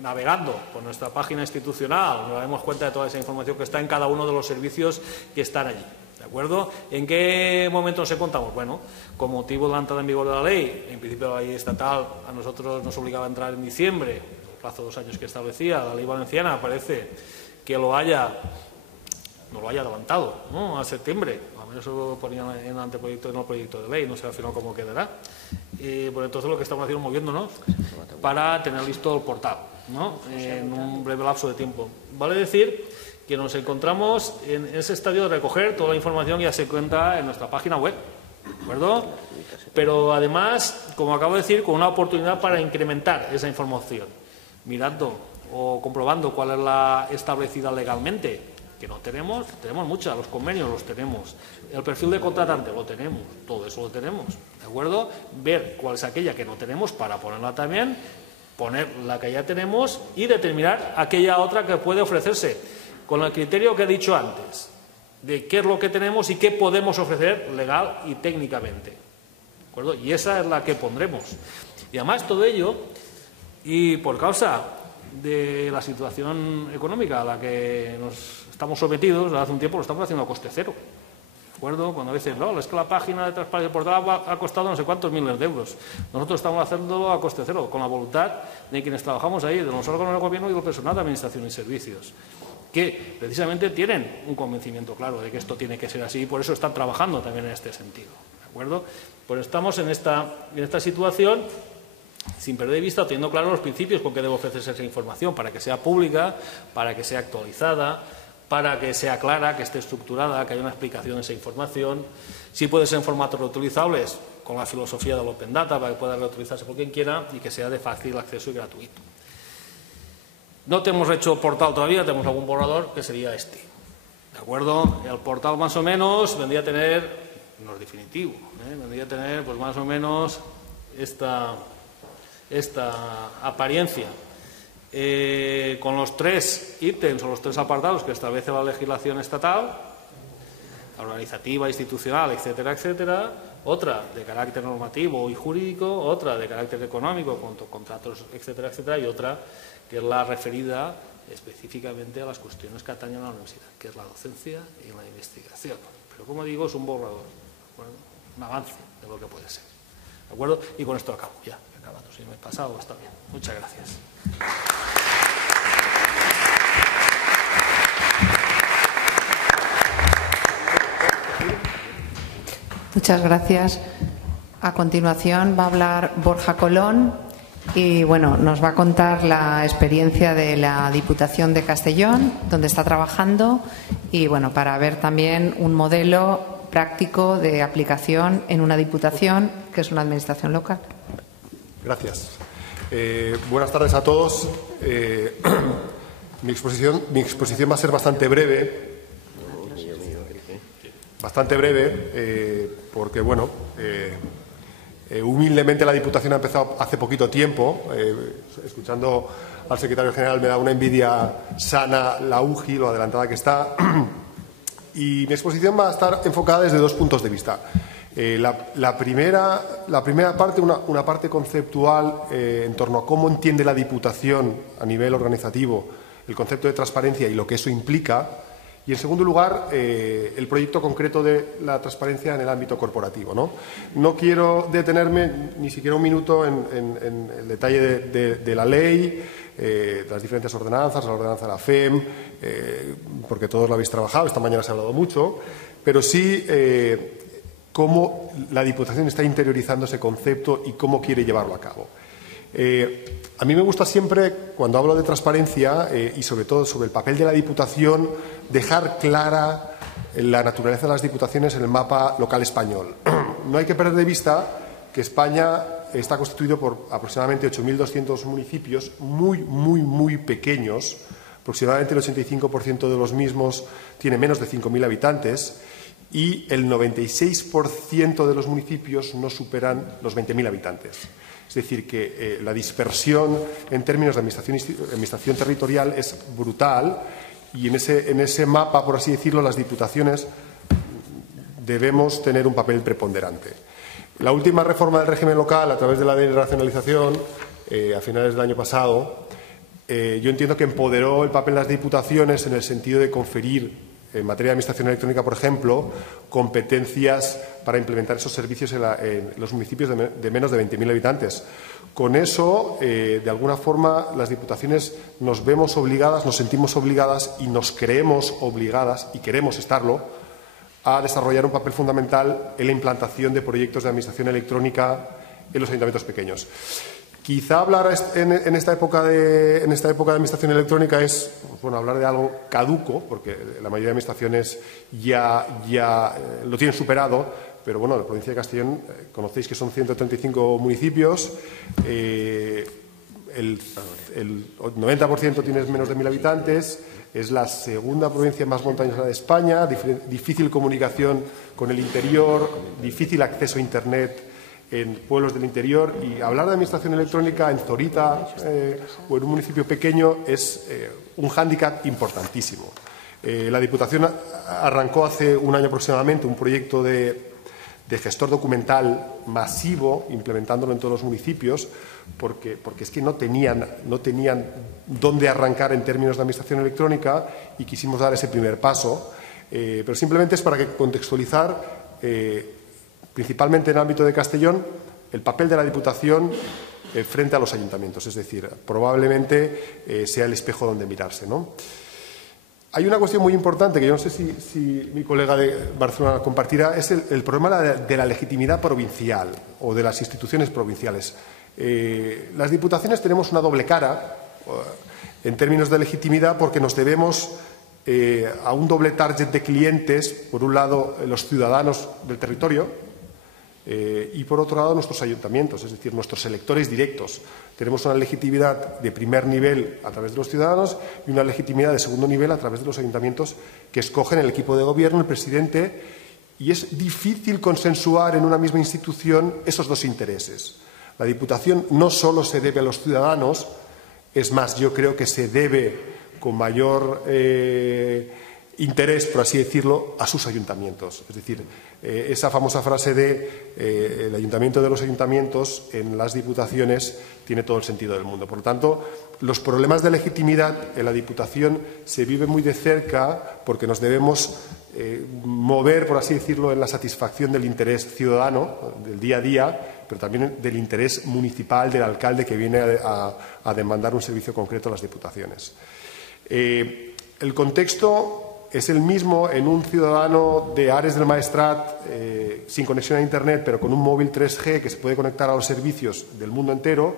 Navegando por nuestra página institucional, nos damos cuenta de toda esa información que está en cada uno de los servicios que están allí. ¿De acuerdo? ¿En qué momento nos encontramos? Bueno, con motivo de la entrada en vigor de la ley, en principio la ley estatal a nosotros nos obligaba a entrar en diciembre, el plazo de 2 años que establecía, la ley valenciana parece que no lo haya adelantado, ¿no?, a septiembre. A menos eso ponía en el anteproyecto y no el proyecto de ley, no sé al final cómo quedará. Pues entonces lo que estamos haciendo es moviéndonos para tener listo el portal, ¿no?, en un breve lapso de tiempo. Vale decir que nos encontramos en ese estadio de recoger toda la información que ya se encuentra en nuestra página web, ¿de acuerdo? Pero además, como acabo de decir, con una oportunidad para incrementar esa información, mirando o comprobando cuál es la establecida legalmente, que no tenemos muchas, los convenios los tenemos, el perfil de contratante lo tenemos, todo eso lo tenemos, ¿de acuerdo? Ver cuál es aquella que no tenemos para ponerla también, poner la que ya tenemos y determinar aquella otra que puede ofrecerse, con el criterio que he dicho antes, de qué es lo que tenemos y qué podemos ofrecer legal y técnicamente. ¿De acuerdo? Y esa es la que pondremos. Y además todo ello, y por causa de la situación económica a la que nos estamos sometidos, desde hace un tiempo lo estamos haciendo a coste cero. ¿De acuerdo? Cuando a veces, no, es que la página de transparencia del portal ha costado no sé cuántos miles de euros. Nosotros estamos haciéndolo a coste cero, con la voluntad de quienes trabajamos ahí, de los órganos del gobierno y del personal de administración y servicios, que precisamente tienen un convencimiento claro de que esto tiene que ser así y por eso están trabajando también en este sentido. ¿De acuerdo? Pues estamos en esta situación sin perder de vista, teniendo claros los principios con que debe ofrecerse esa información para que sea pública, para que sea actualizada, para que sea clara, que esté estructurada, que haya una explicación de esa información. Si puede ser en formatos reutilizables, con la filosofía del Open Data, para que pueda reutilizarse por quien quiera y que sea de fácil acceso y gratuito. No tenemos hecho portal todavía, tenemos algún borrador que sería este. ¿De acuerdo? El portal más o menos vendría a tener, no es definitivo, vendría a tener pues más o menos esta apariencia. Con los 3 ítems o los 3 apartados que establece la legislación estatal, organizativa, institucional, etcétera, etcétera. Otra de carácter normativo y jurídico, otra de carácter económico, con contratos, etcétera, etcétera, y otra que es la referida específicamente a las cuestiones que atañen a la universidad, que es la docencia y la investigación. Pero, como digo, es un borrador, ¿de acuerdo? Un avance de lo que puede ser. ¿De acuerdo? Y con esto acabo, ya, acabando. Si me he pasado, está bien. Muchas gracias. Muchas gracias. A continuación va a hablar Borja Colón y bueno, nos va a contar la experiencia de la Diputación de Castellón, donde está trabajando, y bueno, para ver también un modelo práctico de aplicación en una diputación que es una administración local. Gracias. Buenas tardes a todos. Mi exposición va a ser bastante breve. Porque, bueno, humildemente la Diputación ha empezado hace poquito tiempo. Escuchando al secretario general me da una envidia sana la UGI, lo adelantada que está. Y mi exposición va a estar enfocada desde 2 puntos de vista. La primera parte, una parte conceptual en torno a cómo entiende la Diputación a nivel organizativo el concepto de transparencia y lo que eso implica. Y, en segundo lugar, el proyecto concreto de la transparencia en el ámbito corporativo, ¿no? No quiero detenerme ni siquiera un minuto en el detalle de la ley, de las diferentes ordenanzas, la ordenanza de la FEM, porque todos lo habéis trabajado, esta mañana se ha hablado mucho, pero sí cómo la Diputación está interiorizando ese concepto y cómo quiere llevarlo a cabo. A mí me gusta siempre, cuando hablo de transparencia y sobre todo sobre el papel de la Diputación, dejar clara la naturaleza de las Diputaciones en el mapa local español. No hay que perder de vista que España está constituido por aproximadamente 8.200 municipios muy pequeños. Aproximadamente el 85% de los mismos tiene menos de 5.000 habitantes y el 96% de los municipios no superan los 20.000 habitantes. Es decir, que la dispersión en términos de administración territorial es brutal y en ese mapa, por así decirlo, las diputaciones debemos tener un papel preponderante. La última reforma del régimen local, a través de la ley de racionalización, a finales del año pasado, yo entiendo que empoderó el papel de las diputaciones en el sentido de conferir, en materia de administración electrónica, por ejemplo, competencias para implementar esos servicios en los municipios de menos de 20.000 habitantes. Con eso, de alguna forma, las diputaciones nos vemos obligadas, nos sentimos obligadas y nos creemos obligadas, y queremos estarlo, a desarrollar un papel fundamental en la implantación de proyectos de administración electrónica en los ayuntamientos pequeños. Quizá hablar en esta época de administración electrónica es hablar de algo caduco, porque la mayoría de administraciones ya lo tienen superado, pero bueno, la provincia de Castellón conocéis que son 135 municipios, el 90% tiene menos de 1.000 habitantes, es la segunda provincia más montañosa de España, difícil comunicación con el interior, difícil acceso a Internet en pueblos del interior, y hablar de administración electrónica en Zorita o en un municipio pequeño es un hándicap importantísimo. La Diputación arrancó hace un año aproximadamente un proyecto de gestor documental masivo, implementándolo en todos los municipios, porque es que no tenían dónde arrancar en términos de administración electrónica y quisimos dar ese primer paso. Pero simplemente es para contextualizar, principalmente en el ámbito de Castellón, el papel de la Diputación frente a los ayuntamientos. Es decir, probablemente sea el espejo donde mirarse, ¿no? Hay una cuestión muy importante que yo no sé si mi colega de Barcelona compartirá, es el problema de la legitimidad provincial o de las instituciones provinciales. Las diputaciones tenemos una doble cara en términos de legitimidad porque nos debemos a un doble target de clientes, por un lado los ciudadanos del territorio y por otro lado nuestros ayuntamientos, es decir, nuestros electores directos. Tenemos una legitimidad de primer nivel a través de los ciudadanos y una legitimidad de segundo nivel a través de los ayuntamientos que escogen el equipo de gobierno, el presidente, y es difícil consensuar en una misma institución esos dos intereses. La Diputación no solo se debe a los ciudadanos, es más, yo creo que se debe con mayor interés, por así decirlo, a sus ayuntamientos. Es decir, esa famosa frase de el ayuntamiento de los ayuntamientos en las diputaciones tiene todo el sentido del mundo. Por lo tanto, los problemas de legitimidad en la Diputación se viven muy de cerca porque nos debemos mover, por así decirlo, en la satisfacción del interés ciudadano, del día a día, pero también del interés municipal del alcalde que viene a demandar un servicio concreto a las diputaciones. El contexto es el mismo en un ciudadano de Ares del Maestrat sin conexión a Internet, pero con un móvil 3G que se puede conectar a los servicios del mundo entero,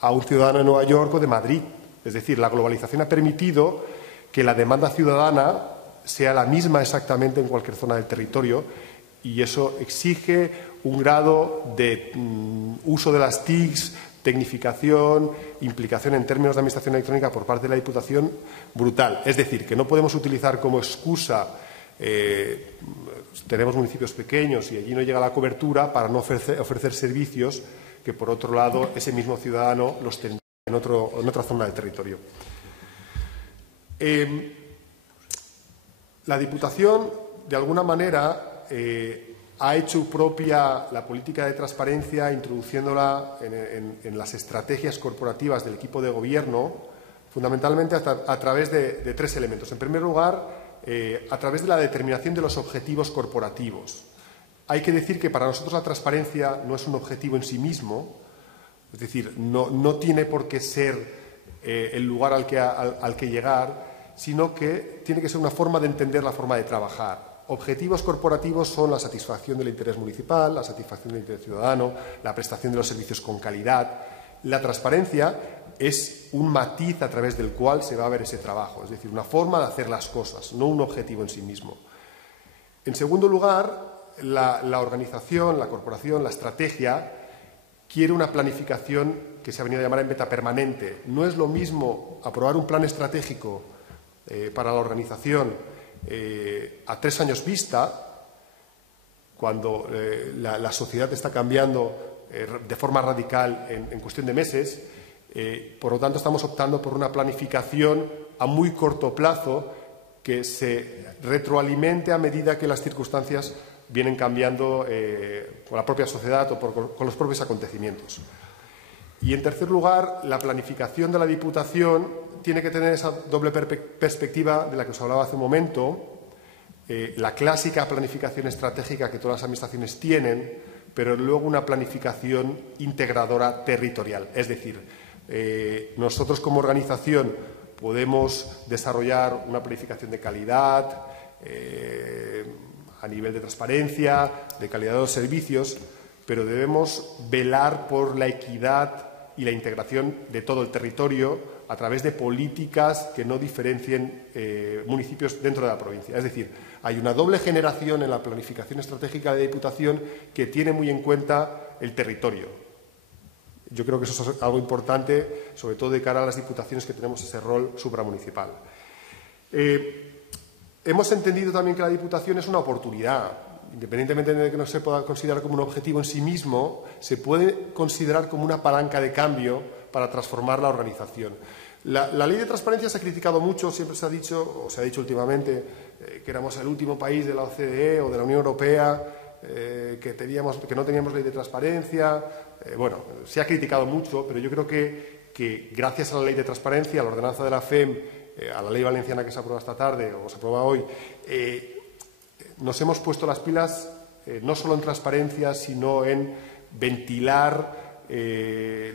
a un ciudadano de Nueva York o de Madrid. Es decir, la globalización ha permitido que la demanda ciudadana sea la misma exactamente en cualquier zona del territorio y eso exige un grado de uso de las TICs, tecnificación, implicación en términos de administración electrónica por parte de la Diputación brutal. Es decir, que no podemos utilizar como excusa tenemos municipios pequeños y allí no llega la cobertura para no ofrecer servicios que, por otro lado, ese mismo ciudadano los tendría en otra zona del territorio. La Diputación, de alguna manera, ha hecho propia la política de transparencia, introduciéndola en las estrategias corporativas del equipo de gobierno, fundamentalmente a través de tres elementos. En primer lugar, a través de la determinación de los objetivos corporativos. Hay que decir que para nosotros la transparencia no es un objetivo en sí mismo, es decir, no tiene por qué ser el lugar al que llegar, sino que tiene que ser una forma de entender la forma de trabajar. Objetivos corporativos son la satisfacción del interés municipal, la satisfacción del interés ciudadano, la prestación de los servicios con calidad La transparencia es un matiz a través del cual se va a ver ese trabajo, es decir, una forma de hacer las cosas, no un objetivo en sí mismo. En segundo lugar, la organización, la corporación, la estrategia quiere una planificación que se ha venido a llamar en beta permanente. No es lo mismo aprobar un plan estratégico para la organización a 3 años vista, cuando la sociedad está cambiando de forma radical en cuestión de meses. Por lo tanto, estamos optando por una planificación a muy corto plazo que se retroalimente a medida que las circunstancias vienen cambiando con la propia sociedad o con los propios acontecimientos. Y, en tercer lugar, la planificación de la Diputación tiene que tener esa doble perspectiva de la que os hablaba hace un momento, la clásica planificación estratégica que todas las administraciones tienen, pero luego una planificación integradora territorial. Es decir, nosotros como organización podemos desarrollar una planificación de calidad, a nivel de transparencia, de calidad de los servicios, pero debemos velar por la equidad y la integración de todo el territorio a través de políticas que no diferencien municipios dentro de la provincia. Es decir, hay una doble generación en la planificación estratégica de Diputación que tiene muy en cuenta el territorio. Yo creo que eso es algo importante, sobre todo de cara a las diputaciones que tenemos ese rol supramunicipal. Hemos entendido también que la Diputación es una oportunidad. Independientemente de que no se pueda considerar como un objetivo en sí mismo, se puede considerar como una palanca de cambio para transformar la organización. La ley de transparencia se ha criticado mucho, siempre se ha dicho, o se ha dicho últimamente, que éramos el último país de la OCDE o de la Unión Europea, que no teníamos ley de transparencia. Bueno, se ha criticado mucho, pero yo creo que gracias a la ley de transparencia, a la ordenanza de la FEM, a la ley valenciana que se aprueba esta tarde o se aprueba hoy, nos hemos puesto las pilas no solo en transparencia, sino en ventilar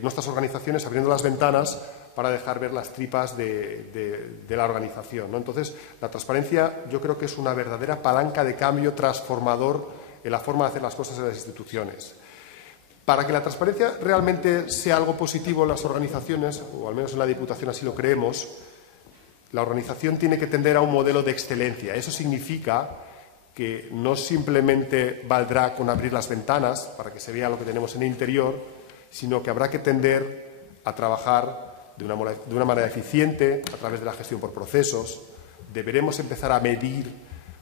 nuestras organizaciones, abriendo las ventanas para dejar ver las tripas de la organización, ¿no? Entonces, la transparencia yo creo que es una verdadera palanca de cambio transformador en la forma de hacer las cosas en las instituciones. Para que la transparencia realmente sea algo positivo en las organizaciones, o al menos en la Diputación así lo creemos, la organización tiene que tender a un modelo de excelencia. Eso significa que no simplemente valdrá con abrir las ventanas para que se vea lo que tenemos en el interior, sino que habrá que tender a trabajar de una manera eficiente a través de la gestión por procesos. Deberemos empezar a medir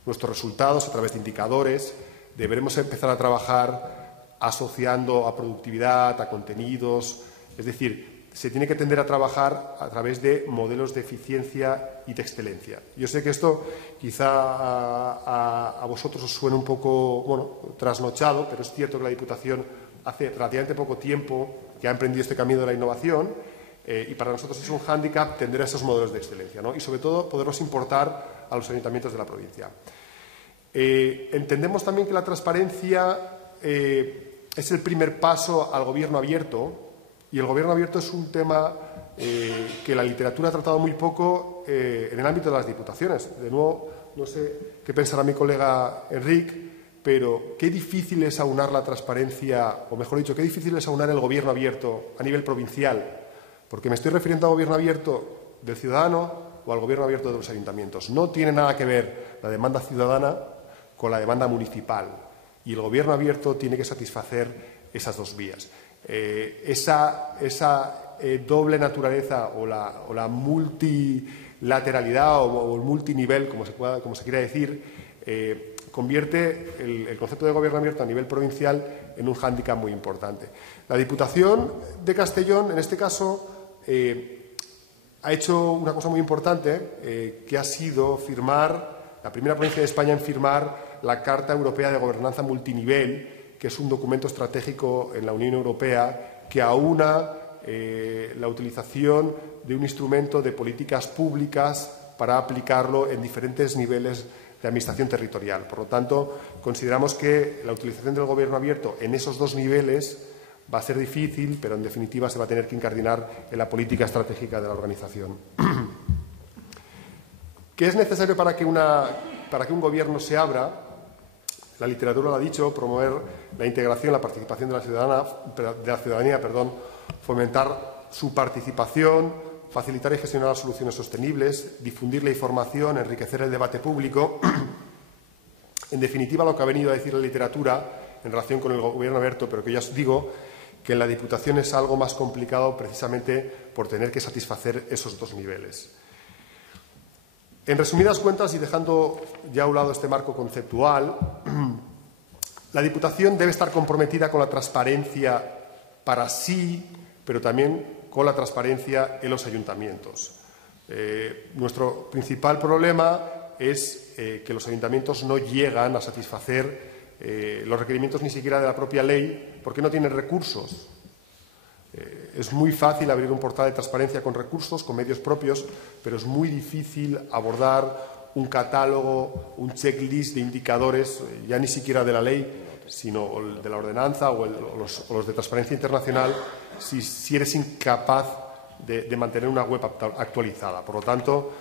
nuestros resultados a través de indicadores. Deberemos empezar a trabajar asociando a productividad, a contenidos. Es decir, se tiene que tender a trabajar a través de modelos de eficiencia y de excelencia. Yo sé que esto quizá a vosotros os suene un poco, trasnochado, pero es cierto que la Diputación hace relativamente poco tiempo que ha emprendido este camino de la innovación y para nosotros es un hándicap tender a esos modelos de excelencia, ¿no? Y sobre todo poderlos importar a los ayuntamientos de la provincia. Entendemos también que la transparencia es el primer paso al gobierno abierto, y el gobierno abierto es un tema que la literatura ha tratado muy poco en el ámbito de las diputaciones. De nuevo, no sé qué pensará mi colega Enric, pero qué difícil es aunar la transparencia, o mejor dicho, qué difícil es aunar el gobierno abierto a nivel provincial, porque me estoy refiriendo al gobierno abierto del ciudadano o al gobierno abierto de los ayuntamientos. No tiene nada que ver la demanda ciudadana con la demanda municipal, y el gobierno abierto tiene que satisfacer esas dos vías. Esa doble naturaleza o la multilateralidad o el multinivel, como se quiera decir, convierte el concepto de gobierno abierto a nivel provincial en un hándicap muy importante. La Diputación de Castellón, en este caso, ha hecho una cosa muy importante, que ha sido firmar, la primera provincia de España en firmar la Carta Europea de Gobernanza Multinivel, que es un documento estratégico en la Unión Europea que aúna la utilización de un instrumento de políticas públicas para aplicarlo en diferentes niveles de administración territorial. Por lo tanto, consideramos que la utilización del gobierno abierto en esos dos niveles va a ser difícil, pero en definitiva se va a tener que incardinar en la política estratégica de la organización. ¿Qué es necesario para que un gobierno se abra? La literatura lo ha dicho: promover la integración, la participación de la ciudadanía, fomentar su participación, facilitar y gestionar las soluciones sostenibles, difundir la información, enriquecer el debate público. En definitiva, lo que ha venido a decir la literatura en relación con el gobierno abierto, pero que ya os digo que en la Diputación es algo más complicado precisamente por tener que satisfacer esos dos niveles. En resumidas cuentas, y dejando ya a un lado este marco conceptual, la Diputación debe estar comprometida con la transparencia para sí, pero también con la transparencia en los ayuntamientos. Nuestro principal problema es que los ayuntamientos no llegan a satisfacer los requerimientos ni siquiera de la propia ley porque no tienen recursos. Es muy fácil abrir un portal de transparencia con recursos, con medios propios, pero es muy difícil abordar un catálogo, un checklist de indicadores, ya ni siquiera de la ley, sino de la ordenanza o los de transparencia internacional, si eres incapaz de mantener una web actualizada. Por lo tanto,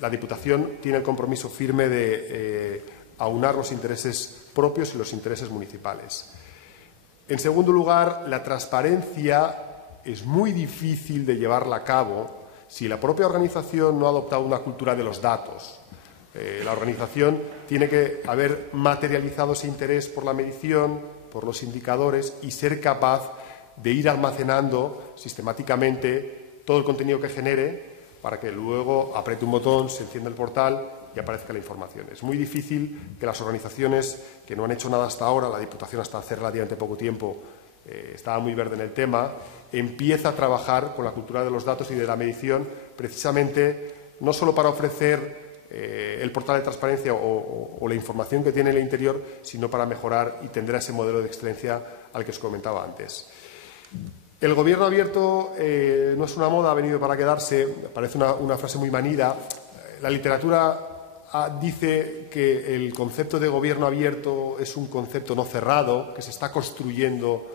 la Diputación tiene el compromiso firme de aunar los intereses propios y los intereses municipales. En segundo lugar, la transparencia es muy difícil de llevarla a cabo si la propia organización no ha adoptado una cultura de los datos. La organización tiene que haber materializado ese interés por la medición, por los indicadores y ser capaz de ir almacenando sistemáticamente todo el contenido que genere para que luego apriete un botón, se encienda el portal y aparezca la información. Es muy difícil que las organizaciones que no han hecho nada hasta ahora, la Diputación hasta hace relativamente poco tiempo estaba muy verde en el tema, empieza a trabajar con la cultura de los datos y de la medición precisamente no solo para ofrecer el portal de transparencia o la información que tiene en el interior, sino para mejorar y tender a ese modelo de excelencia al que os comentaba antes. El gobierno abierto no es una moda, ha venido para quedarse, parece una frase muy manida. La literatura dice que el concepto de gobierno abierto es un concepto no cerrado, que se está construyendo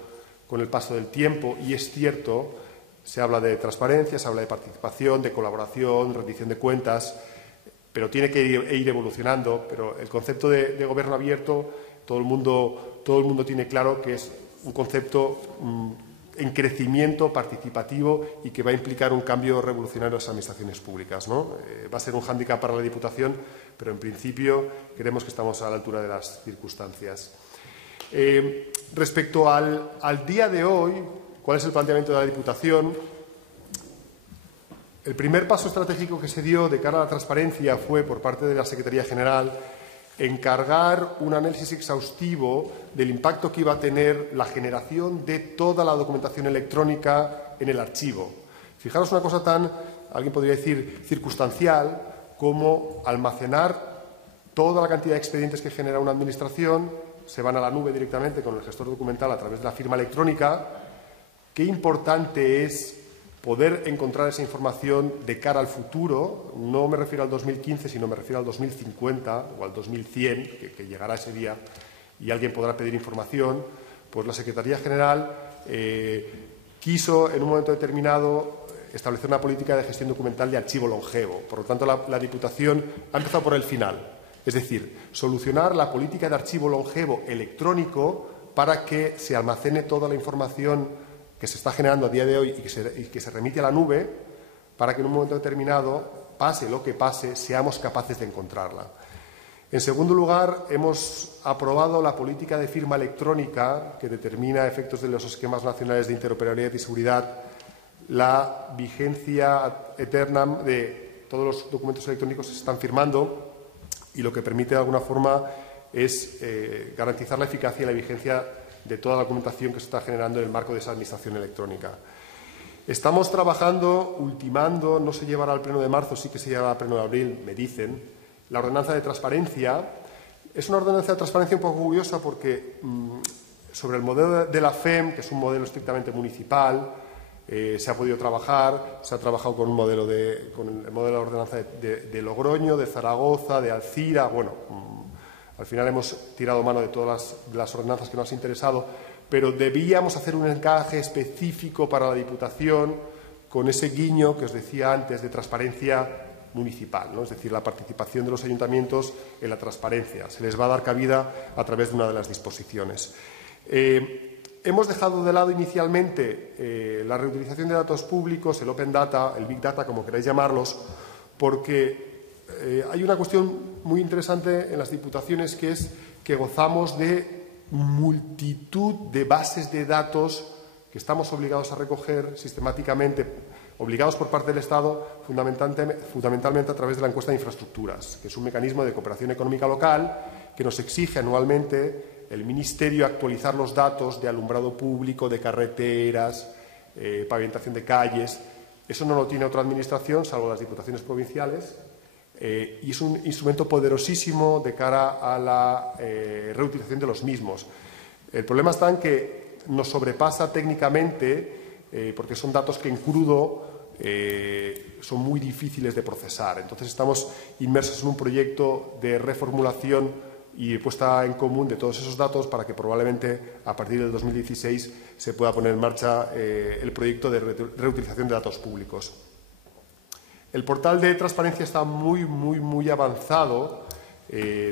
con el paso del tiempo, y es cierto, se habla de transparencia, se habla de participación, de colaboración, rendición de cuentas, pero tiene que ir evolucionando. Pero el concepto de gobierno abierto, todo el mundo tiene claro que es un concepto en crecimiento, participativo y que va a implicar un cambio revolucionario en las administraciones públicas, ¿no? Va a ser un hándicap para la Diputación, pero en principio creemos que estamos a la altura de las circunstancias. Respecto al día de hoy, ¿cuál es el planteamiento de la Diputación? El primer paso estratégico que se dio de cara a la transparencia fue, por parte de la Secretaría General, encargar un análisis exhaustivo del impacto que iba a tener la generación de toda la documentación electrónica en el archivo. Fijaros una cosa tan, alguien podría decir, circunstancial, como almacenar toda la cantidad de expedientes que genera una administración, se van a la nube directamente con el gestor documental a través de la firma electrónica. Qué importante es poder encontrar esa información de cara al futuro. No me refiero al 2015, sino me refiero al 2050 o al 2100, que llegará ese día y alguien podrá pedir información. Pues la Secretaría General quiso, en un momento determinado, establecer una política de gestión documental de archivo longevo. Por lo tanto, la Diputación ha empezado por el final, es decir, solucionar la política de archivo longevo electrónico para que se almacene toda la información que se está generando a día de hoy y que se remite a la nube, para que en un momento determinado, pase lo que pase, seamos capaces de encontrarla. En segundo lugar, hemos aprobado la política de firma electrónica que determina, a efectos de los esquemas nacionales de interoperabilidad y seguridad, la vigencia eterna de todos los documentos electrónicos que se están firmando, y lo que permite de alguna forma es garantizar la eficacia y la vigencia de toda la documentación que se está generando en el marco de esa administración electrónica. Estamos trabajando, ultimando, no se llevará al pleno de marzo, sí que se llevará al pleno de abril, me dicen, la ordenanza de transparencia. Es una ordenanza de transparencia un poco curiosa porque sobre el modelo de la FEM, que es un modelo estrictamente municipal, se ha podido trabajar, se ha trabajado con el modelo de ordenanza de Logroño, de Zaragoza, de Alcira. Bueno, al final hemos tirado mano de todas las ordenanzas que nos han interesado, pero debíamos hacer un encaje específico para la Diputación con ese guiño que os decía antes de transparencia municipal, ¿no? Es decir, la participación de los ayuntamientos en la transparencia. Se les va a dar cabida a través de una de las disposiciones. Hemos dejado de lado inicialmente la reutilización de datos públicos, el Open Data, el Big Data, como queráis llamarlos, porque hay una cuestión muy interesante en las diputaciones, que es que gozamos de multitud de bases de datos que estamos obligados a recoger sistemáticamente, obligados por parte del Estado, fundamentalmente a través de la encuesta de infraestructuras, que es un mecanismo de cooperación económica local que nos exige anualmente el Ministerio actualizar los datos de alumbrado público, de carreteras, pavimentación de calles. Eso no lo tiene otra administración, salvo las diputaciones provinciales, y es un instrumento poderosísimo de cara a la reutilización de los mismos. El problema está en que nos sobrepasa técnicamente, porque son datos que en crudo son muy difíciles de procesar. Entonces estamos inmersos en un proyecto de reformulación y puesta en común de todos esos datos para que probablemente a partir del 2016 se pueda poner en marcha el proyecto de reutilización de datos públicos. El portal de transparencia está muy avanzado.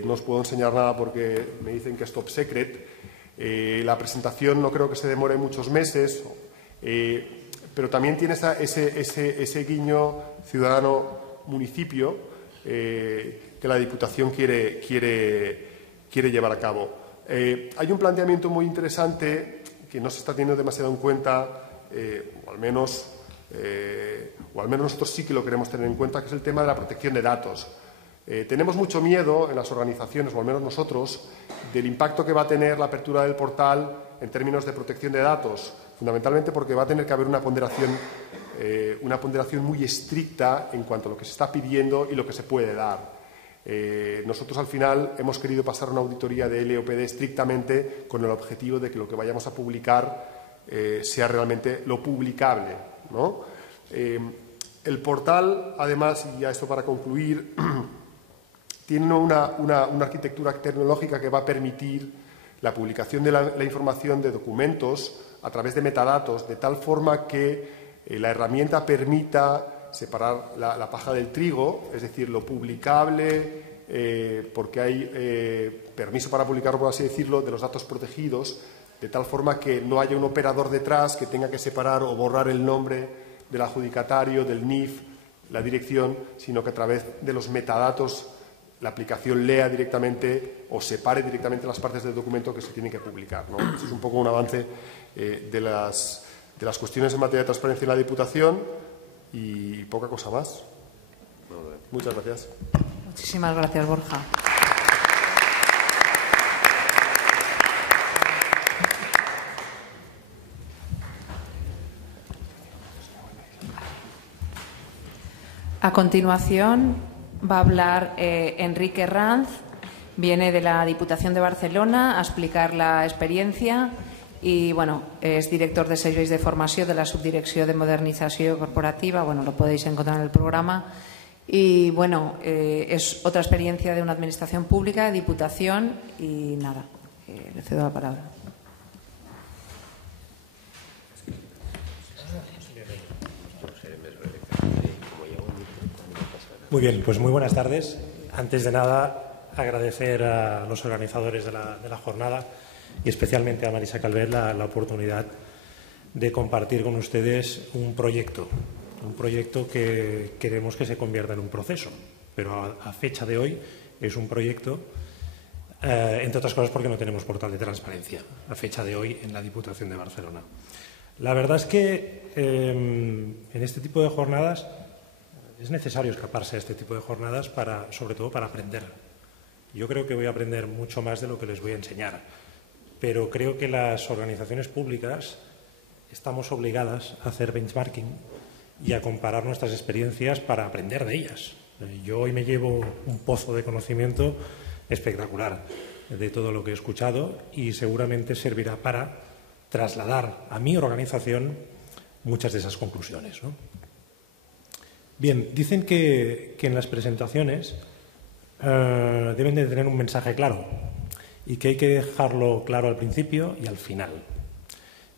No os puedo enseñar nada porque me dicen que es top secret. La presentación no creo que se demore muchos meses, pero también tiene ese guiño ciudadano-municipio que la Diputación quiere llevar a cabo. Hay un planteamiento muy interesante que no se está teniendo demasiado en cuenta, o al menos nosotros sí que lo queremos tener en cuenta, que es el tema de la protección de datos. Tenemos mucho miedo en las organizaciones, o al menos nosotros, del impacto que va a tener la apertura del portal en términos de protección de datos, fundamentalmente porque va a tener que haber una ponderación muy estricta en cuanto a lo que se está pidiendo y lo que se puede dar. Nosotros al final hemos querido pasar una auditoría de LOPD estrictamente con el objetivo de que lo que vayamos a publicar sea realmente lo publicable, ¿no? El portal, además, y ya esto para concluir, tiene una arquitectura tecnológica que va a permitir la publicación de la información de documentos a través de metadatos, de tal forma que la herramienta permita separar la paja del trigo, es decir, lo publicable, porque hay permiso para publicarlo, por así decirlo, de los datos protegidos, de tal forma que no haya un operador detrás que tenga que separar o borrar el nombre del adjudicatario, del NIF, la dirección, sino que a través de los metadatos la aplicación lea directamente o separe directamente las partes del documento que se tienen que publicar, ¿no? Eso es un poco un avance de las cuestiones en materia de transparencia en la Diputación y poca cosa más. Muchas gracias. Muchísimas gracias, Borja. A continuación va a hablar Enrique Ranz, viene de la Diputación de Barcelona a explicar la experiencia y, bueno, es director de serveis de formació de la Subdirecció de Modernització Corporativa, bueno, lo podéis encontrar en el programa, y, bueno, es otra experiencia de una administración pública, Diputación, y nada, le cedo la palabra. Muy bien, pues muy buenas tardes. Antes de nada, agradecer a los organizadores de la jornada y especialmente a Marisa Calvet la oportunidad de compartir con ustedes un proyecto que queremos que se convierta en un proceso, pero a fecha de hoy es un proyecto, entre otras cosas porque no tenemos portal de transparencia a fecha de hoy en la Diputación de Barcelona. La verdad es que en este tipo de jornadas es necesario escaparse a este tipo de jornadas sobre todo para aprender. Yo creo que voy a aprender mucho más de lo que les voy a enseñar, pero creo que las organizaciones públicas estamos obligadas a hacer benchmarking y a comparar nuestras experiencias para aprender de ellas. Yo hoy me llevo un pozo de conocimiento espectacular de todo lo que he escuchado y seguramente servirá para trasladar a mi organización muchas de esas conclusiones, ¿no? Bien, dicen que en las presentaciones deben de tener un mensaje claro y que hay que dejarlo claro al principio y al final.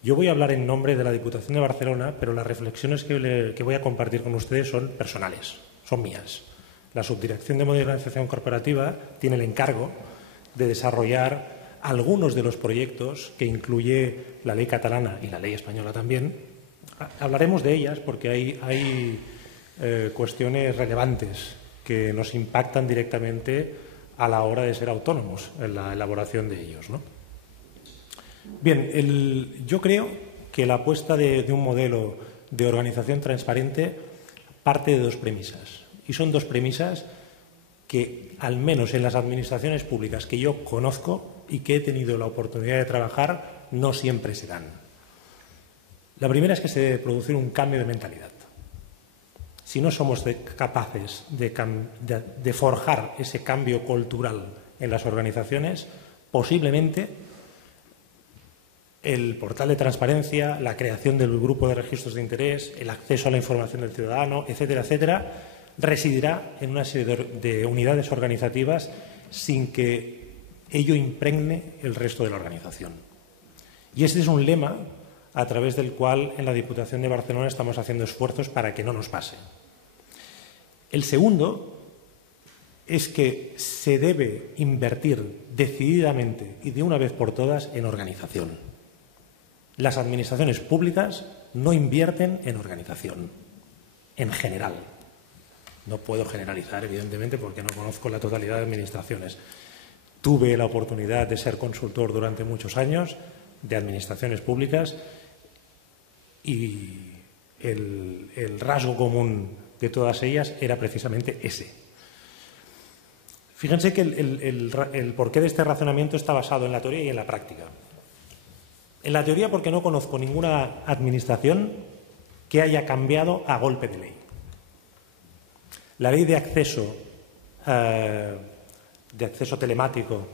Yo voy a hablar en nombre de la Diputación de Barcelona, pero las reflexiones que voy a compartir con ustedes son personales, son mías. La Subdirección de Modernización Corporativa tiene el encargo de desarrollar algunos de los proyectos que incluye la ley catalana y la ley española también. Hablaremos de ellas porque hay cuestiones relevantes que nos impactan directamente a la hora de ser autónomos en la elaboración de ellos, ¿no? Bien, yo creo que la apuesta de un modelo de organización transparente parte de dos premisas. Y son dos premisas que, al menos en las administraciones públicas que yo conozco y que he tenido la oportunidad de trabajar, no siempre se dan. La primera es que se debe producir un cambio de mentalidad. Si no somos capaces de forjar ese cambio cultural en las organizaciones, posiblemente el portal de transparencia, la creación del grupo de registros de interés, el acceso a la información del ciudadano, etcétera, etcétera, residirá en una serie de unidades organizativas sin que ello impregne el resto de la organización. Y este es un lema a través del cual en la Diputación de Barcelona estamos haciendo esfuerzos para que no nos pase. El segundo es que se debe invertir decididamente y de una vez por todas en organización. Las administraciones públicas no invierten en organización, en general. No puedo generalizar, evidentemente, porque no conozco la totalidad de administraciones. Tuve la oportunidad de ser consultor durante muchos años de administraciones públicas y el rasgo común de todas ellas era precisamente ese. Fíjense que el porqué de este razonamiento está basado en la teoría y en la práctica. En la teoría, porque no conozco ninguna administración que haya cambiado a golpe de ley. La ley de acceso telemático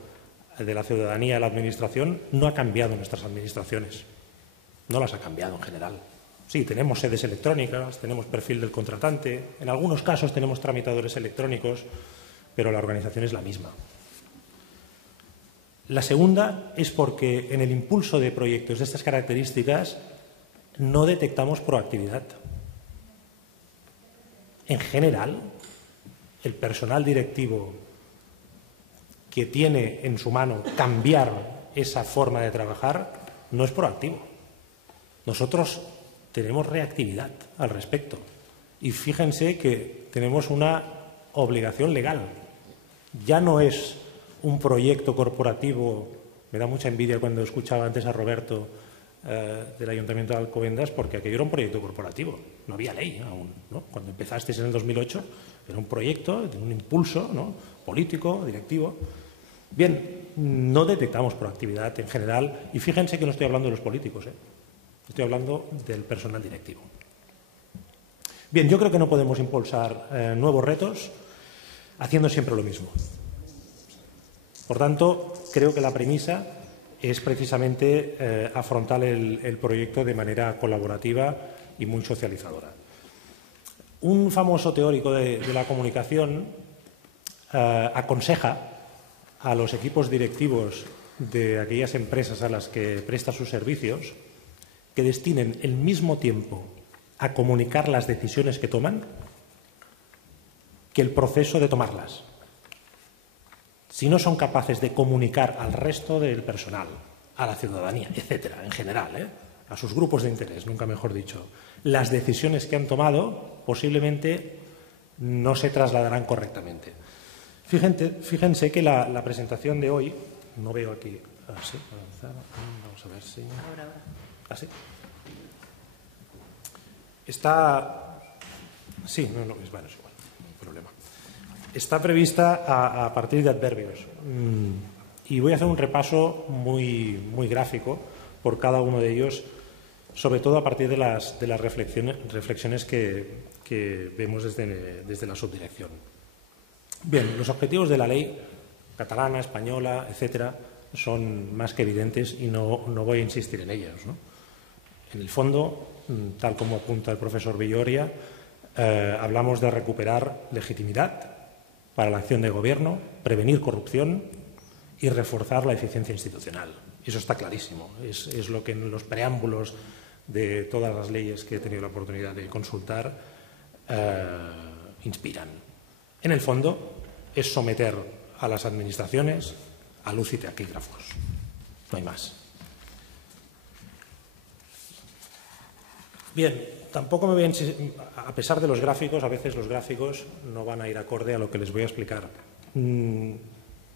de la ciudadanía a la administración no ha cambiado en nuestras administraciones. No las ha cambiado en general. Sí, tenemos sedes electrónicas, tenemos perfil del contratante, en algunos casos tenemos tramitadores electrónicos, pero la organización es la misma. La segunda es porque en el impulso de proyectos de estas características no detectamos proactividad. En general, el personal directivo que tiene en su mano cambiar esa forma de trabajar no es proactivo. Nosotros tenemos reactividad al respecto. Y fíjense que tenemos una obligación legal. Ya no es un proyecto corporativo. Me da mucha envidia cuando escuchaba antes a Roberto del Ayuntamiento de Alcobendas, porque aquello era un proyecto corporativo. No había ley aún, ¿no? Cuando empezasteis en el 2008 era un proyecto de un impulso, ¿no?, político, directivo. Bien, no detectamos proactividad en general y fíjense que no estoy hablando de los políticos, estoy hablando del personal directivo. Bien, yo creo que no podemos impulsar nuevos retos haciendo siempre lo mismo. Por tanto, creo que la premisa es precisamente afrontar el proyecto de manera colaborativa y muy socializadora. Un famoso teórico de la comunicación aconseja a los equipos directivos de aquellas empresas a las que presta sus servicios que destinen el mismo tiempo a comunicar las decisiones que toman que el proceso de tomarlas. Si no son capaces de comunicar al resto del personal, a la ciudadanía, etcétera, en general, a sus grupos de interés, nunca mejor dicho, las decisiones que han tomado posiblemente no se trasladarán correctamente. Fíjense que la presentación de hoy, no veo aquí, sí, vamos a ver si... Ahora. ¿Así? Está... Sí, no, es bueno, es igual, no hay problema. Está prevista a partir de adverbios. Y voy a hacer un repaso muy gráfico por cada uno de ellos, sobre todo a partir de las reflexiones que vemos desde la subdirección. Bien, los objetivos de la ley catalana, española, etcétera, son más que evidentes y no voy a insistir en ellos, ¿no? En el fondo, tal como apunta el profesor Villoria, hablamos de recuperar legitimidad para la acción de gobierno, prevenir corrupción y reforzar la eficiencia institucional. Eso está clarísimo. Es lo que en los preámbulos de todas las leyes que he tenido la oportunidad de consultar inspiran. En el fondo, es someter a las administraciones a luz y taquígrafos. No hay más. Bien, tampoco me voy a pesar de los gráficos, a veces los gráficos no van a ir acorde a lo que les voy a explicar.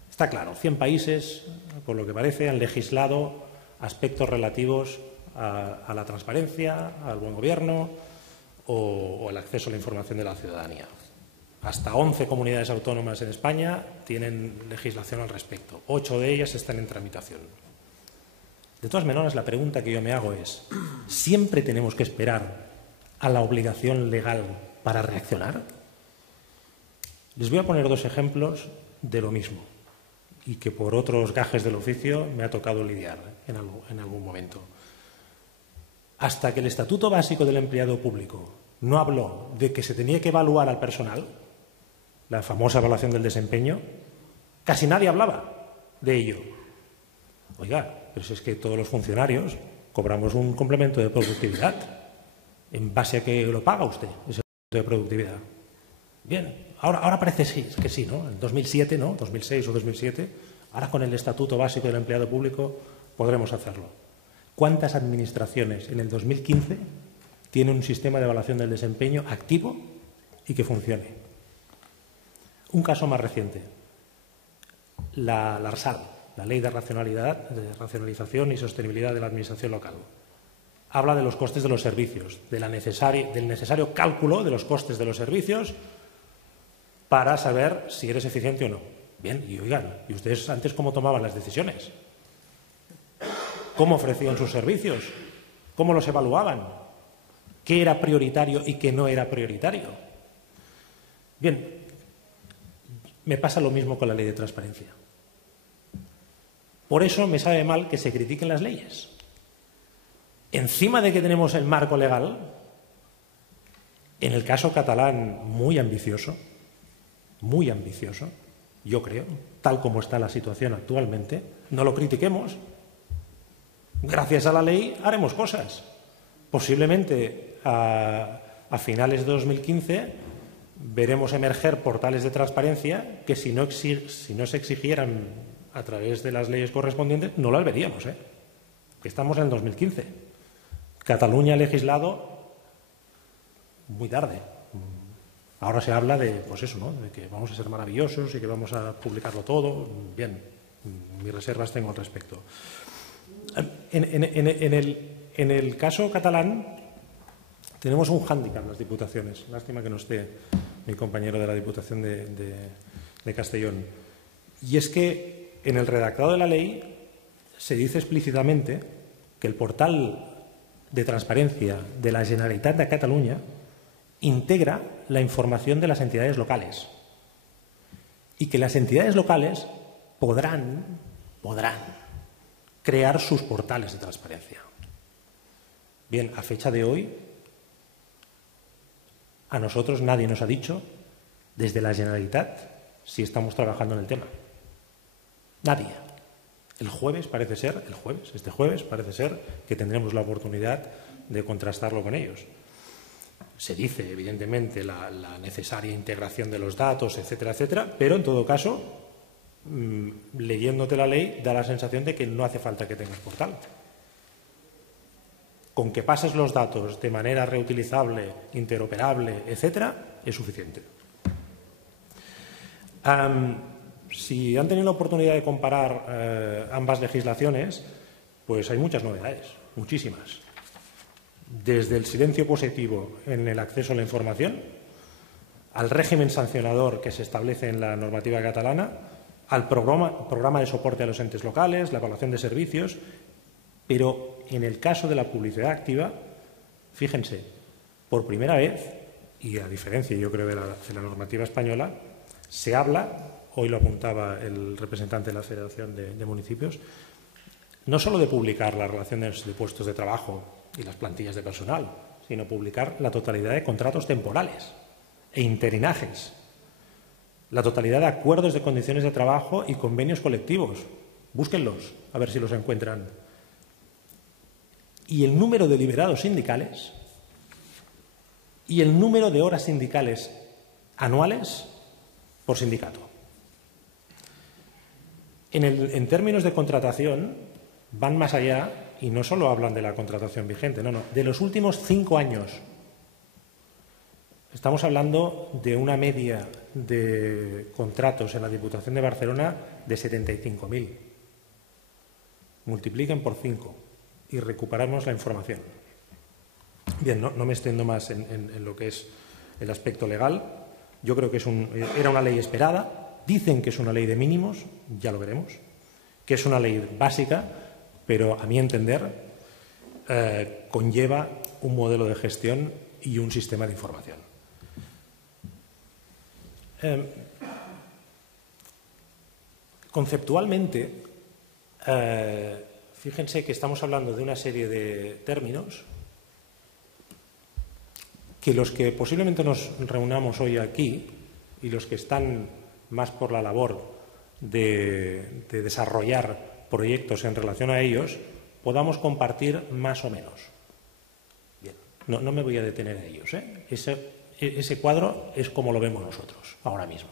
Está claro, 100 países, por lo que parece, han legislado aspectos relativos a la transparencia, al buen gobierno o el acceso a la información de la ciudadanía. Hasta 11 comunidades autónomas en España tienen legislación al respecto. 8 de ellas están en tramitación. De todas maneras, la pregunta que yo me hago es, ¿siempre tenemos que esperar a la obligación legal para reaccionar? Les voy a poner 2 ejemplos de lo mismo y que por otros gajes del oficio me ha tocado lidiar en algún momento. Hasta que el Estatuto Básico del Empleado Público no habló de que se tenía que evaluar al personal, la famosa evaluación del desempeño, casi nadie hablaba de ello. Oiga, pero si es que todos los funcionarios cobramos un complemento de productividad. ¿En base a qué lo paga usted, ese complemento de productividad? Bien, ahora parece que sí, ¿no? En 2007, ¿no? 2006 o 2007, ahora con el Estatuto Básico del Empleado Público podremos hacerlo. ¿Cuántas administraciones en el 2015 tienen un sistema de evaluación del desempeño activo y que funcione? Un caso más reciente, la RSAL, la Ley de Racionalización y Sostenibilidad de la Administración Local. Habla de los costes de los servicios, del necesario cálculo de los costes de los servicios para saber si eres eficiente o no. Bien, y oigan, ¿y ustedes antes cómo tomaban las decisiones? ¿Cómo ofrecían sus servicios? ¿Cómo los evaluaban? ¿Qué era prioritario y qué no era prioritario? Bien, me pasa lo mismo con la Ley de Transparencia. Por eso me sabe mal que se critiquen las leyes. Encima de que tenemos el marco legal, en el caso catalán muy ambicioso, yo creo, tal como está la situación actualmente, no lo critiquemos. Gracias a la ley haremos cosas. Posiblemente a finales de 2015 veremos emerger portales de transparencia que si no se exigieran a través de las leyes correspondientes, no las veríamos, que estamos en el 2015. Cataluña ha legislado muy tarde. Ahora se habla de, pues eso, ¿no? De que vamos a ser maravillosos y que vamos a publicarlo todo. Bien, mis reservas tengo al respecto. En el caso catalán tenemos un hándicap las diputaciones. Lástima que no esté mi compañero de la Diputación de Castellón. Y es que en el redactado de la ley se dice explícitamente que el portal de transparencia de la Generalitat de Cataluña integra la información de las entidades locales y que las entidades locales podrán crear sus portales de transparencia. Bien, a fecha de hoy, a nosotros nadie nos ha dicho desde la Generalitat si estamos trabajando en el tema. Nadie. Este jueves parece ser que tendremos la oportunidad de contrastarlo con ellos. Se dice, evidentemente, la necesaria integración de los datos, etcétera, etcétera, pero en todo caso, leyéndote la ley, da la sensación de que no hace falta que tengas portal. Con que pases los datos de manera reutilizable, interoperable, etcétera, es suficiente. Si han tenido la oportunidad de comparar ambas legislaciones, pues hay muchas novedades, muchísimas. Desde el silencio positivo en el acceso a la información, al régimen sancionador que se establece en la normativa catalana, al programa de soporte a los entes locales, la evaluación de servicios, pero en el caso de la publicidad activa, fíjense, por primera vez, y a diferencia yo creo de la normativa española, se habla, hoy lo apuntaba el representante de la Federación de Municipios, no solo de publicar las relaciones de puestos de trabajo y las plantillas de personal, sino publicar la totalidad de contratos temporales e interinajes, la totalidad de acuerdos de condiciones de trabajo y convenios colectivos. Búsquenlos, a ver si los encuentran. Y el número de liberados sindicales y el número de horas sindicales anuales por sindicato. En términos de contratación, van más allá y no solo hablan de la contratación vigente, no, de los últimos 5 años. Estamos hablando de una media de contratos en la Diputación de Barcelona de 75.000. Multipliquen por 5 y recuperamos la información. Bien, no me extiendo más en lo que es el aspecto legal. Yo creo que era una ley esperada. Dicen que es una ley de mínimos, ya lo veremos. Que es una ley básica, pero a mi entender conlleva un modelo de gestión y un sistema de información. Conceptualmente, fíjense que estamos hablando de una serie de términos que los que posiblemente nos reunamos hoy aquí y los que están más por la labor de desarrollar proyectos en relación a ellos, podamos compartir más o menos. Bien, no me voy a detener en ellos, ¿eh? Ese cuadro es como lo vemos nosotros ahora mismo.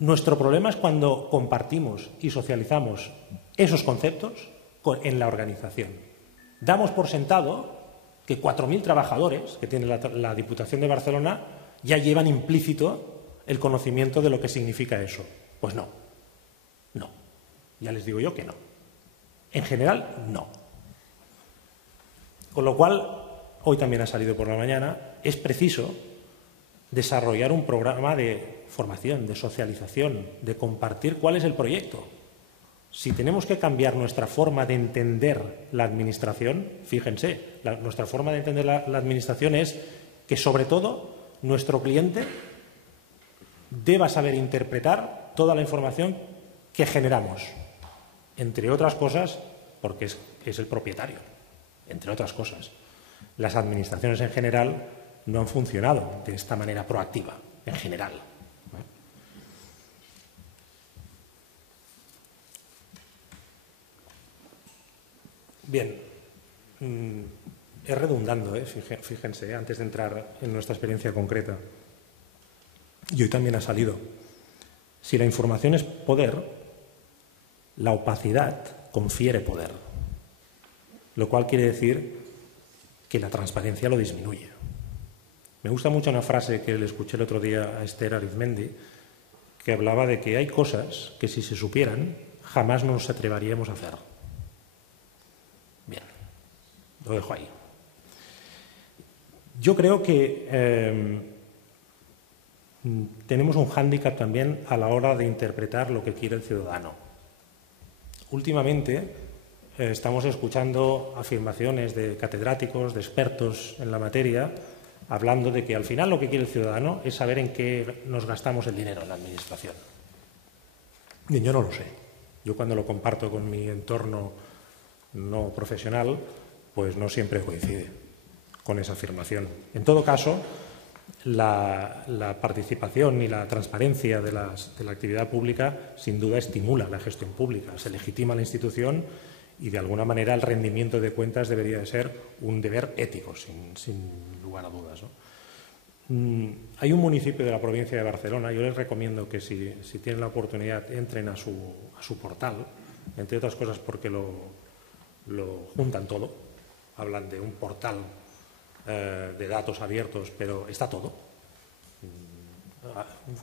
Nuestro problema es cuando compartimos y socializamos esos conceptos en la organización. Damos por sentado que 4.000 trabajadores que tiene la Diputación de Barcelona ya llevan implícito el conocimiento de lo que significa eso. Pues no. Ya les digo yo que no. En general, no. Con lo cual, hoy también ha salido por la mañana, es preciso desarrollar un programa de formación, de socialización, de compartir cuál es el proyecto. Si tenemos que cambiar nuestra forma de entender la administración, fíjense, nuestra forma de entender la administración es que, sobre todo, nuestro cliente deba saber interpretar toda la información que generamos. Entre otras cosas, porque es el propietario, entre otras cosas. Las administraciones en general no han funcionado de esta manera proactiva, en general. Bien, es redundando, fíjense, antes de entrar en nuestra experiencia concreta. Y hoy también ha salido. Si la información es poder, la opacidad confiere poder, lo cual quiere decir que la transparencia lo disminuye. Me gusta mucho una frase que le escuché el otro día a Esther Arizmendi, que hablaba de que hay cosas que si se supieran jamás nos atreveríamos a hacer. Bien, lo dejo ahí. Yo creo que tenemos un hándicap también a la hora de interpretar lo que quiere el ciudadano. Últimamente estamos escuchando afirmaciones de catedráticos, de expertos en la materia, hablando de que al final lo que quiere el ciudadano es saber en qué nos gastamos el dinero en la administración. Bien, yo no lo sé. Yo cuando lo comparto con mi entorno no profesional, pues no siempre coincide con esa afirmación. En todo caso, la participación y la transparencia de la actividad pública sin duda estimula la gestión pública, se legitima la institución y de alguna manera el rendimiento de cuentas debería de ser un deber ético, sin lugar a dudas, ¿no? Hay un municipio de la provincia de Barcelona, yo les recomiendo que si tienen la oportunidad entren a su portal, entre otras cosas porque lo juntan todo, hablan de un portal de datos abiertos, pero está todo.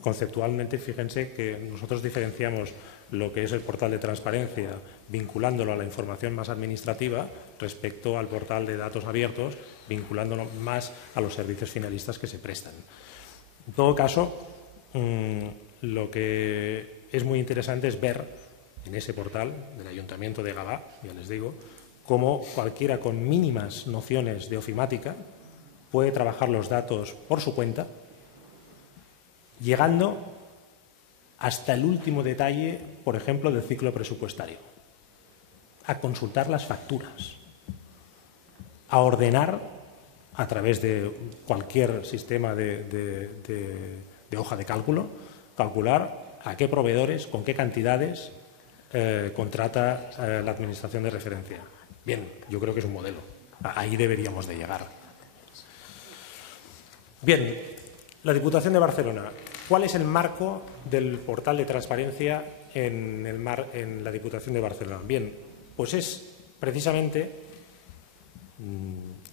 Conceptualmente, fíjense que nosotros diferenciamos lo que es el portal de transparencia vinculándolo a la información más administrativa respecto al portal de datos abiertos, vinculándolo más a los servicios finalistas que se prestan. En todo caso, lo que es muy interesante es ver en ese portal del Ayuntamiento de Gavà, ya les digo, cómo cualquiera con mínimas nociones de ofimática puede trabajar los datos por su cuenta, llegando hasta el último detalle, por ejemplo, del ciclo presupuestario, a consultar las facturas, a ordenar a través de cualquier sistema de hoja de cálculo, calcular a qué proveedores, con qué cantidades contrata la administración de referencia. Bien, yo creo que es un modelo. Ahí deberíamos de llegar. Bien, la Diputación de Barcelona. ¿Cuál es el marco del portal de transparencia en la Diputación de Barcelona? Bien, pues es precisamente,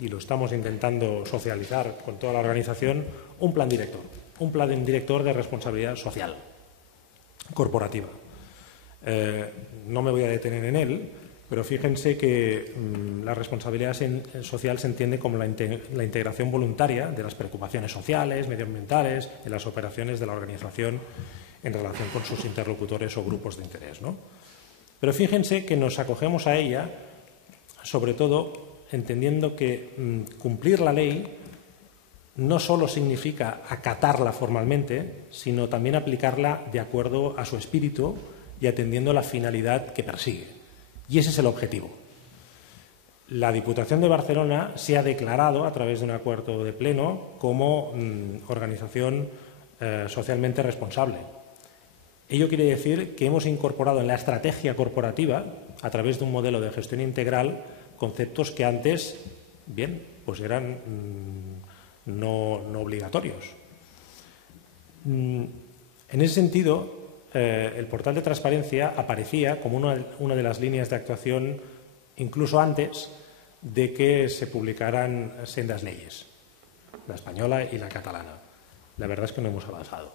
y lo estamos intentando socializar con toda la organización, un plan director de responsabilidad social, corporativa. No me voy a detener en él, pero fíjense que la responsabilidad social se entiende como la integración voluntaria de las preocupaciones sociales, medioambientales, en las operaciones de la organización en relación con sus interlocutores o grupos de interés, ¿no? Pero fíjense que nos acogemos a ella, sobre todo entendiendo que cumplir la ley no solo significa acatarla formalmente, sino también aplicarla de acuerdo a su espíritu y atendiendo la finalidad que persigue. Y ese es el objetivo. La Diputación de Barcelona se ha declarado, a través de un acuerdo de pleno, como organización socialmente responsable. Ello quiere decir que hemos incorporado en la estrategia corporativa, a través de un modelo de gestión integral, conceptos que antes, bien, pues eran no obligatorios. En ese sentido, el portal de transparencia aparecía como una de las líneas de actuación incluso antes de que se publicaran sendas leyes, la española y la catalana. La verdad es que no hemos avanzado.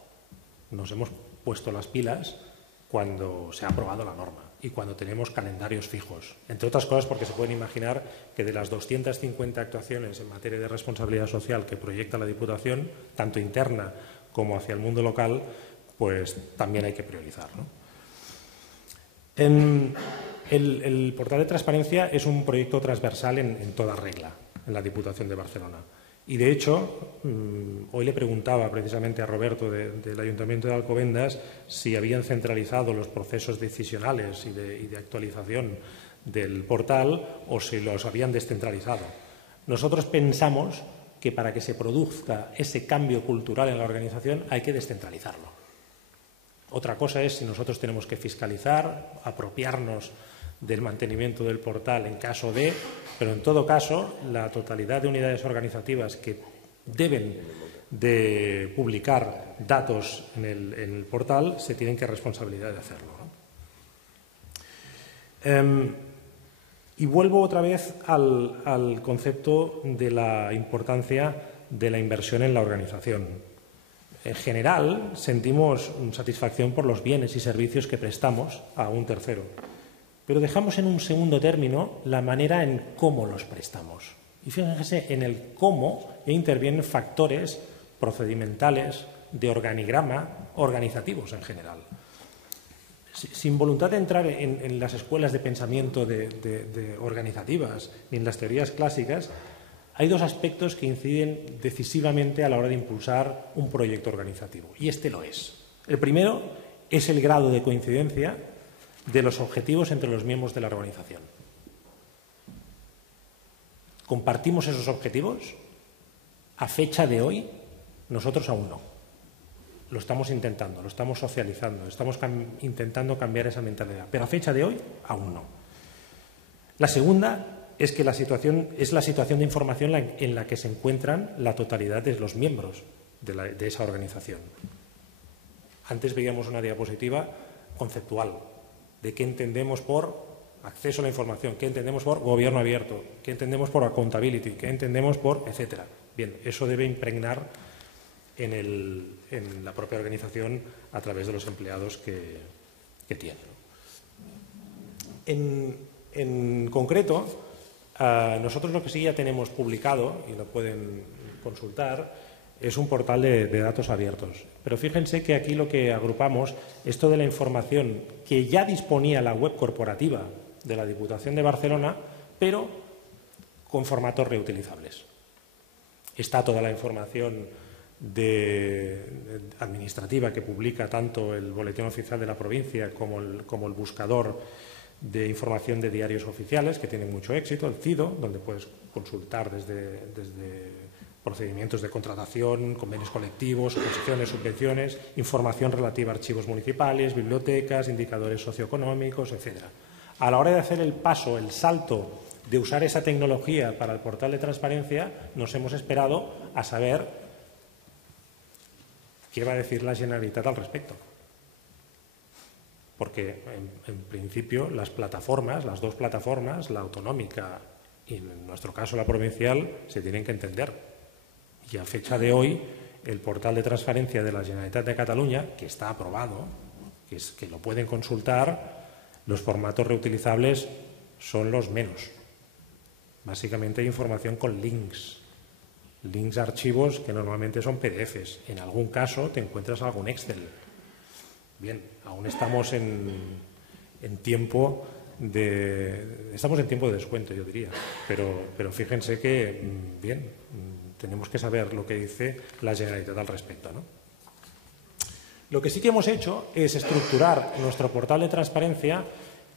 Nos hemos puesto las pilas cuando se ha aprobado la norma y cuando tenemos calendarios fijos. Entre otras cosas porque se pueden imaginar que de las 250 actuaciones en materia de responsabilidad social que proyecta la Diputación, tanto interna como hacia el mundo local, pues también hay que priorizar, ¿no? El portal de transparencia es un proyecto transversal en toda regla en la Diputación de Barcelona. Y, de hecho, hoy le preguntaba precisamente a Roberto del Ayuntamiento de Alcobendas si habían centralizado los procesos decisionales y de actualización del portal o si los habían descentralizado. Nosotros pensamos que para que se produzca ese cambio cultural en la organización hay que descentralizarlo. Otra cosa es si nosotros tenemos que fiscalizar, apropiarnos del mantenimiento del portal en caso de, pero en todo caso la totalidad de unidades organizativas que deben de publicar datos en el portal se tienen que responsabilidad de hacerlo, ¿no? Y vuelvo otra vez al concepto de la importancia de la inversión en la organización. En general, sentimos satisfacción por los bienes y servicios que prestamos a un tercero, pero dejamos en un segundo término la manera en cómo los prestamos. Y fíjense, en el cómo intervienen factores procedimentales, de organigrama, organizativos en general. Sin voluntad de entrar en las escuelas de pensamiento de organizativas ni en las teorías clásicas, hay dos aspectos que inciden decisivamente a la hora de impulsar un proyecto organizativo, y este lo es. El primero es el grado de coincidencia de los objetivos entre los miembros de la organización. ¿Compartimos esos objetivos? A fecha de hoy, nosotros aún no. Lo estamos intentando, lo estamos socializando, estamos intentando cambiar esa mentalidad, pero a fecha de hoy, aún no. La segunda es que la situación de información en la que se encuentran la totalidad de los miembros de esa organización. Antes veíamos una diapositiva conceptual de qué entendemos por acceso a la información, qué entendemos por gobierno abierto, qué entendemos por accountability, qué entendemos por etcétera. Bien, eso debe impregnar en la propia organización a través de los empleados que tiene. En concreto, nosotros lo que sí ya tenemos publicado, y lo pueden consultar, es un portal de datos abiertos. Pero fíjense que aquí lo que agrupamos es toda la información que ya disponía la web corporativa de la Diputación de Barcelona, pero con formatos reutilizables. Está toda la información administrativa que publica tanto el Boletín Oficial de la provincia como el buscador de información de diarios oficiales, que tiene mucho éxito, el CIDO, donde puedes consultar desde procedimientos de contratación, convenios colectivos, concesiones, subvenciones, información relativa a archivos municipales, bibliotecas, indicadores socioeconómicos, etc. A la hora de hacer el paso, el salto de usar esa tecnología para el portal de transparencia, nos hemos esperado a saber qué va a decir la Generalitat al respecto. porque en principio las plataformas, las dos plataformas, la autonómica y en nuestro caso la provincial, se tienen que entender. Y a fecha de hoy, el portal de transparencia de la Generalitat de Cataluña, que está aprobado, que lo pueden consultar, los formatos reutilizables son los menos. Básicamente hay información con links a archivos que normalmente son PDFs. En algún caso te encuentras algún Excel. Bien, aún estamos en tiempo de descuento, yo diría. Pero fíjense que, bien, tenemos que saber lo que dice la Generalitat al respecto, ¿no? Lo que sí que hemos hecho es estructurar nuestro portal de transparencia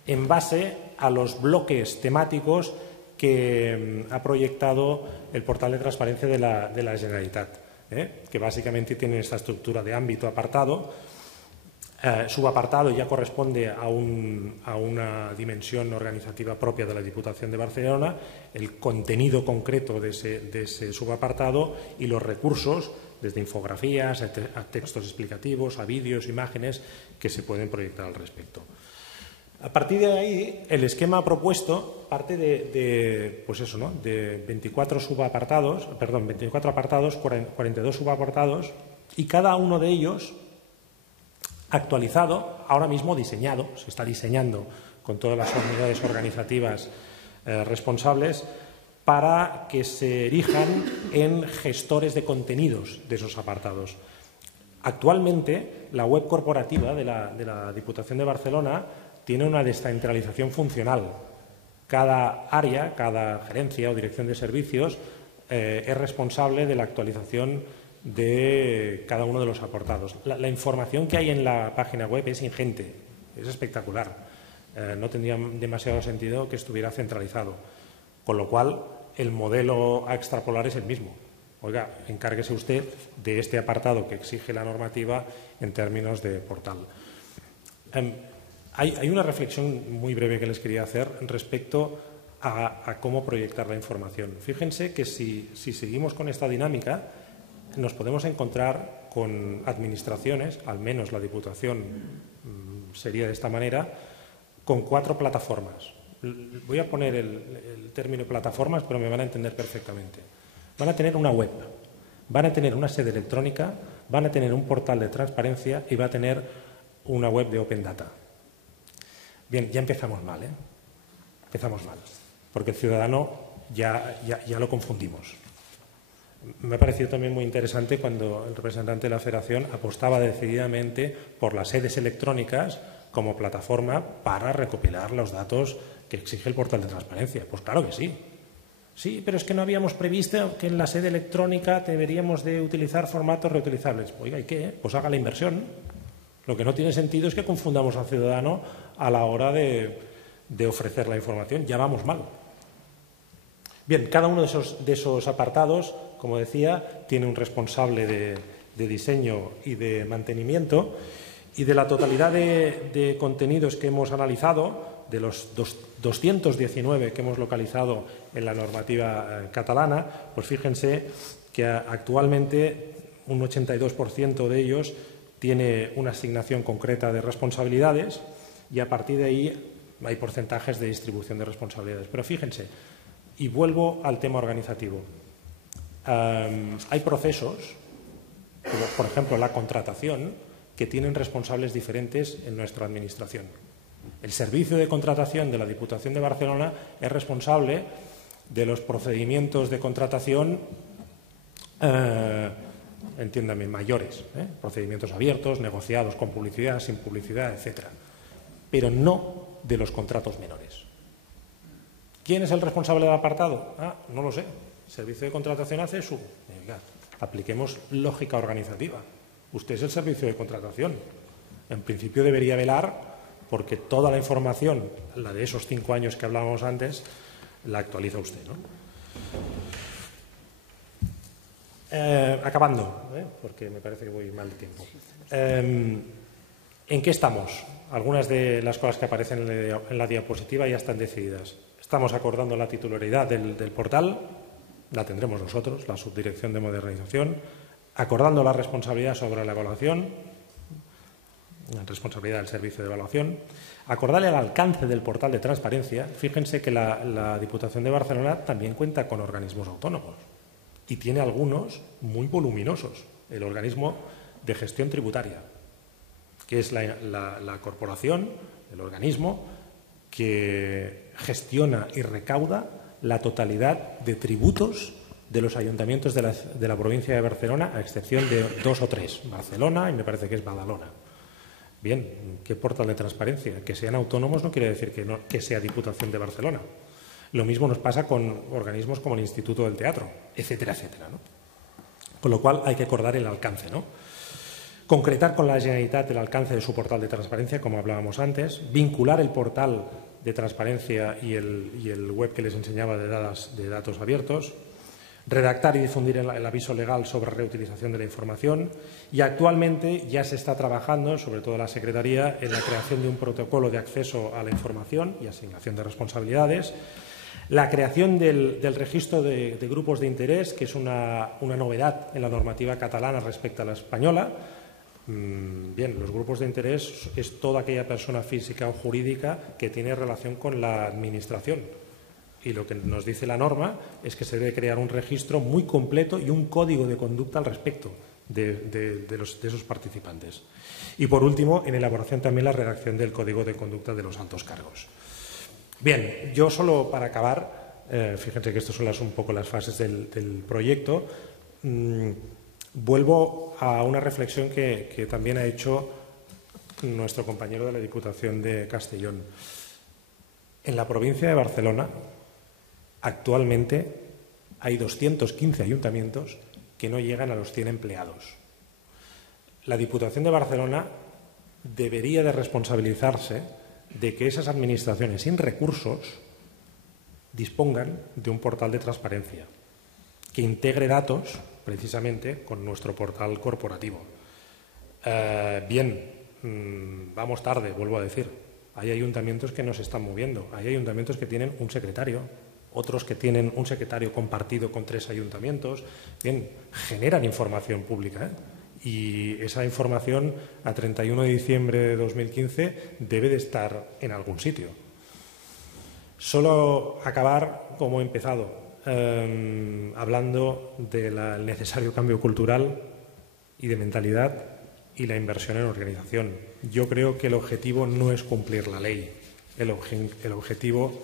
en base a los bloques temáticos que ha proyectado el portal de transparencia de la Generalitat, que básicamente tiene esta estructura de ámbito apartado. Subapartado ya corresponde a una dimensión organizativa propia de la Diputación de Barcelona, el contenido concreto de ese subapartado y los recursos, desde infografías a textos explicativos, a vídeos, imágenes, que se pueden proyectar al respecto. A partir de ahí, el esquema propuesto parte de 24 subapartados, 24 apartados, 42 subapartados, y cada uno de ellos actualizado, ahora mismo diseñado, se está diseñando con todas las unidades organizativas responsables para que se erijan en gestores de contenidos de esos apartados. Actualmente, la web corporativa de la Diputación de Barcelona tiene una descentralización funcional. Cada área, cada gerencia o dirección de servicios es responsable de la actualización de cada uno de los apartados. La información que hay en la página web es ingente, es espectacular. No tendría demasiado sentido que estuviera centralizado, con lo cual el modelo a extrapolar es el mismo. Oiga, encárguese usted de este apartado que exige la normativa en términos de portal. Hay una reflexión muy breve que les quería hacer respecto a cómo proyectar la información. Fíjense que si seguimos con esta dinámica, nos podemos encontrar con administraciones, al menos la Diputación sería de esta manera, con 4 plataformas. Voy a poner el término plataformas, pero me van a entender perfectamente. Van a tener una web, van a tener una sede electrónica, van a tener un portal de transparencia y va a tener una web de Open Data. Bien, ya empezamos mal, Empezamos mal, porque el ciudadano ya lo confundimos. Me ha parecido también muy interesante cuando el representante de la Federación apostaba decididamente por las sedes electrónicas como plataforma para recopilar los datos que exige el portal de transparencia. Pues claro que sí. Sí, pero es que no habíamos previsto que en la sede electrónica deberíamos de utilizar formatos reutilizables. Oiga, ¿y qué? Pues haga la inversión. Lo que no tiene sentido es que confundamos al ciudadano a la hora de ofrecer la información. Ya vamos mal. Bien, cada uno de esos apartados, como decía, tiene un responsable de diseño y de mantenimiento, y de la totalidad de contenidos que hemos analizado, de los 219 que hemos localizado en la normativa catalana, pues fíjense que actualmente un 82% de ellos tiene una asignación concreta de responsabilidades, y a partir de ahí hay porcentajes de distribución de responsabilidades. Pero fíjense, y vuelvo al tema organizativo. Hay procesos, como por ejemplo la contratación, que tienen responsables diferentes en nuestra administración. El servicio de contratación de la Diputación de Barcelona es responsable de los procedimientos de contratación, entiéndame, mayores, procedimientos abiertos, negociados con publicidad, sin publicidad, etcétera, pero no de los contratos menores. ¿Quién es el responsable del apartado? No lo sé. El servicio de contratación hace su... Venga, apliquemos lógica organizativa. Usted es el servicio de contratación. En principio debería velar porque toda la información, la de esos 5 años que hablábamos antes, la actualiza usted, ¿no? Acabando, porque me parece que voy mal de tiempo. ¿En qué estamos? Algunas de las cosas que aparecen en la diapositiva ya están decididas. Estamos acordando la titularidad del portal, la tendremos nosotros, la Subdirección de Modernización, acordando la responsabilidad sobre la evaluación, responsabilidad del servicio de evaluación. Acordarle el alcance del portal de transparencia. Fíjense que la Diputación de Barcelona también cuenta con organismos autónomos y tiene algunos muy voluminosos. El organismo de gestión tributaria, que es la corporación, el organismo que gestiona y recauda la totalidad de tributos de los ayuntamientos de la provincia de Barcelona, a excepción de 2 o 3, Barcelona y me parece que es Badalona. Bien, ¿qué portal de transparencia? Que sean autónomos no quiere decir que sea Diputación de Barcelona. Lo mismo nos pasa con organismos como el Instituto del Teatro, etcétera, etcétera, ¿no? Con lo cual hay que acordar el alcance, ¿no? Concretar con la Generalitat el alcance de su portal de transparencia, como hablábamos antes, vincular el portal de transparencia y el web que les enseñaba de datos abiertos, redactar y difundir el aviso legal sobre reutilización de la información, y actualmente ya se está trabajando, sobre todo la Secretaría, en la creación de un protocolo de acceso a la información y asignación de responsabilidades, la creación del registro de grupos de interés, que es una novedad en la normativa catalana respecto a la española. Bien, los grupos de interés es toda aquella persona física o jurídica que tiene relación con la Administración. Y lo que nos dice la norma es que se debe crear un registro muy completo y un código de conducta al respecto de esos participantes. Y, por último, en elaboración también la redacción del código de conducta de los altos cargos. Bien, yo solo para acabar, fíjense que estas son un poco las fases del proyecto, vuelvo a una reflexión que también ha hecho nuestro compañero de la Diputación de Castellón. En la provincia de Barcelona, actualmente hay 215 ayuntamientos que no llegan a los 100 empleados. La Diputación de Barcelona debería de responsabilizarse de que esas administraciones sin recursos dispongan de un portal de transparencia que integre datos precisamente con nuestro portal corporativo. Vamos tarde, vuelvo a decir. Hay ayuntamientos que no se están moviendo, hay ayuntamientos que tienen un secretario, otros que tienen un secretario compartido con 3 ayuntamientos. Bien, generan información pública, ¿eh? Y esa información a 31 de diciembre de 2015 debe de estar en algún sitio. Solo acabar como he empezado, hablando del necesario cambio cultural y de mentalidad y la inversión en organización. Yo creo que el objetivo no es cumplir la ley. El objetivo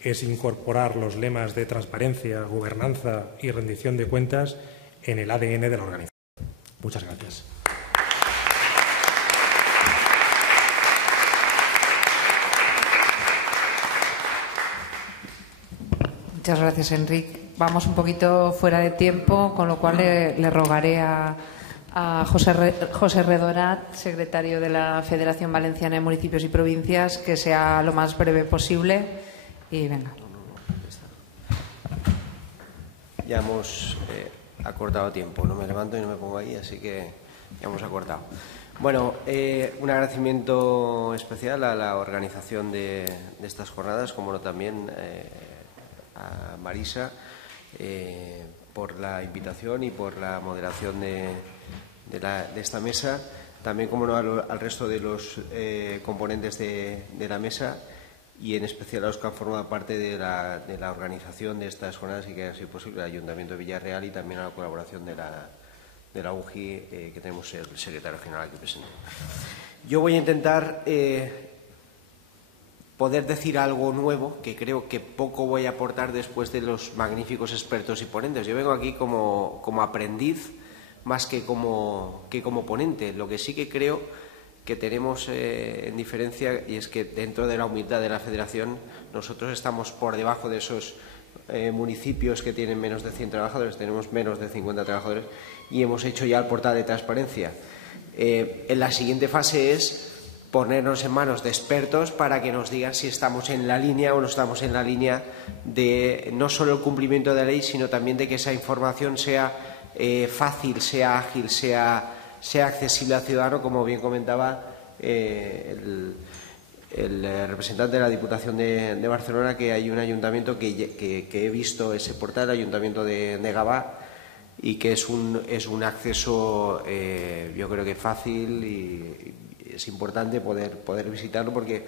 es incorporar los lemas de transparencia, gobernanza y rendición de cuentas en el ADN de la organización. Muchas gracias. Muchas gracias, Enric. Vamos un poquito fuera de tiempo, con lo cual le rogaré a José Redorat, secretario de la Federación Valenciana de Municipios y Provincias, que sea lo más breve posible. Y venga. Ya hemos acortado tiempo. No me levanto y no me pongo ahí, así que ya hemos acortado. Bueno, un agradecimiento especial a la organización de estas jornadas, como no también a Marisa por la invitación y por la moderación de esta mesa, también como no al resto de los componentes de la mesa y en especial a los que han formado parte de la organización de estas jornadas y que ha sido posible, el Ayuntamiento de Villarreal y también a la colaboración de la UGI que tenemos el secretario general aquí presente. Yo voy a intentar poder decir algo nuevo, que creo que poco voy a aportar después de los magníficos expertos y ponentes. Yo vengo aquí como aprendiz más que como ponente. Lo que sí que creo que tenemos en diferencia, y es que dentro de la humildad de la Federación nosotros estamos por debajo de esos municipios que tienen menos de 100 trabajadores, tenemos menos de 50 trabajadores y hemos hecho ya el portal de transparencia. En la siguiente fase es ponernos en manos de expertos para que nos digan si estamos en la línea o no estamos en la línea de no solo el cumplimiento de la ley, sino también de que esa información sea fácil, sea ágil, sea accesible al ciudadano, como bien comentaba el representante de la Diputación de Barcelona, que hay un ayuntamiento que he visto ese portal, el Ayuntamiento de Gavà, y que es un acceso yo creo que fácil y es importante poder visitarlo, porque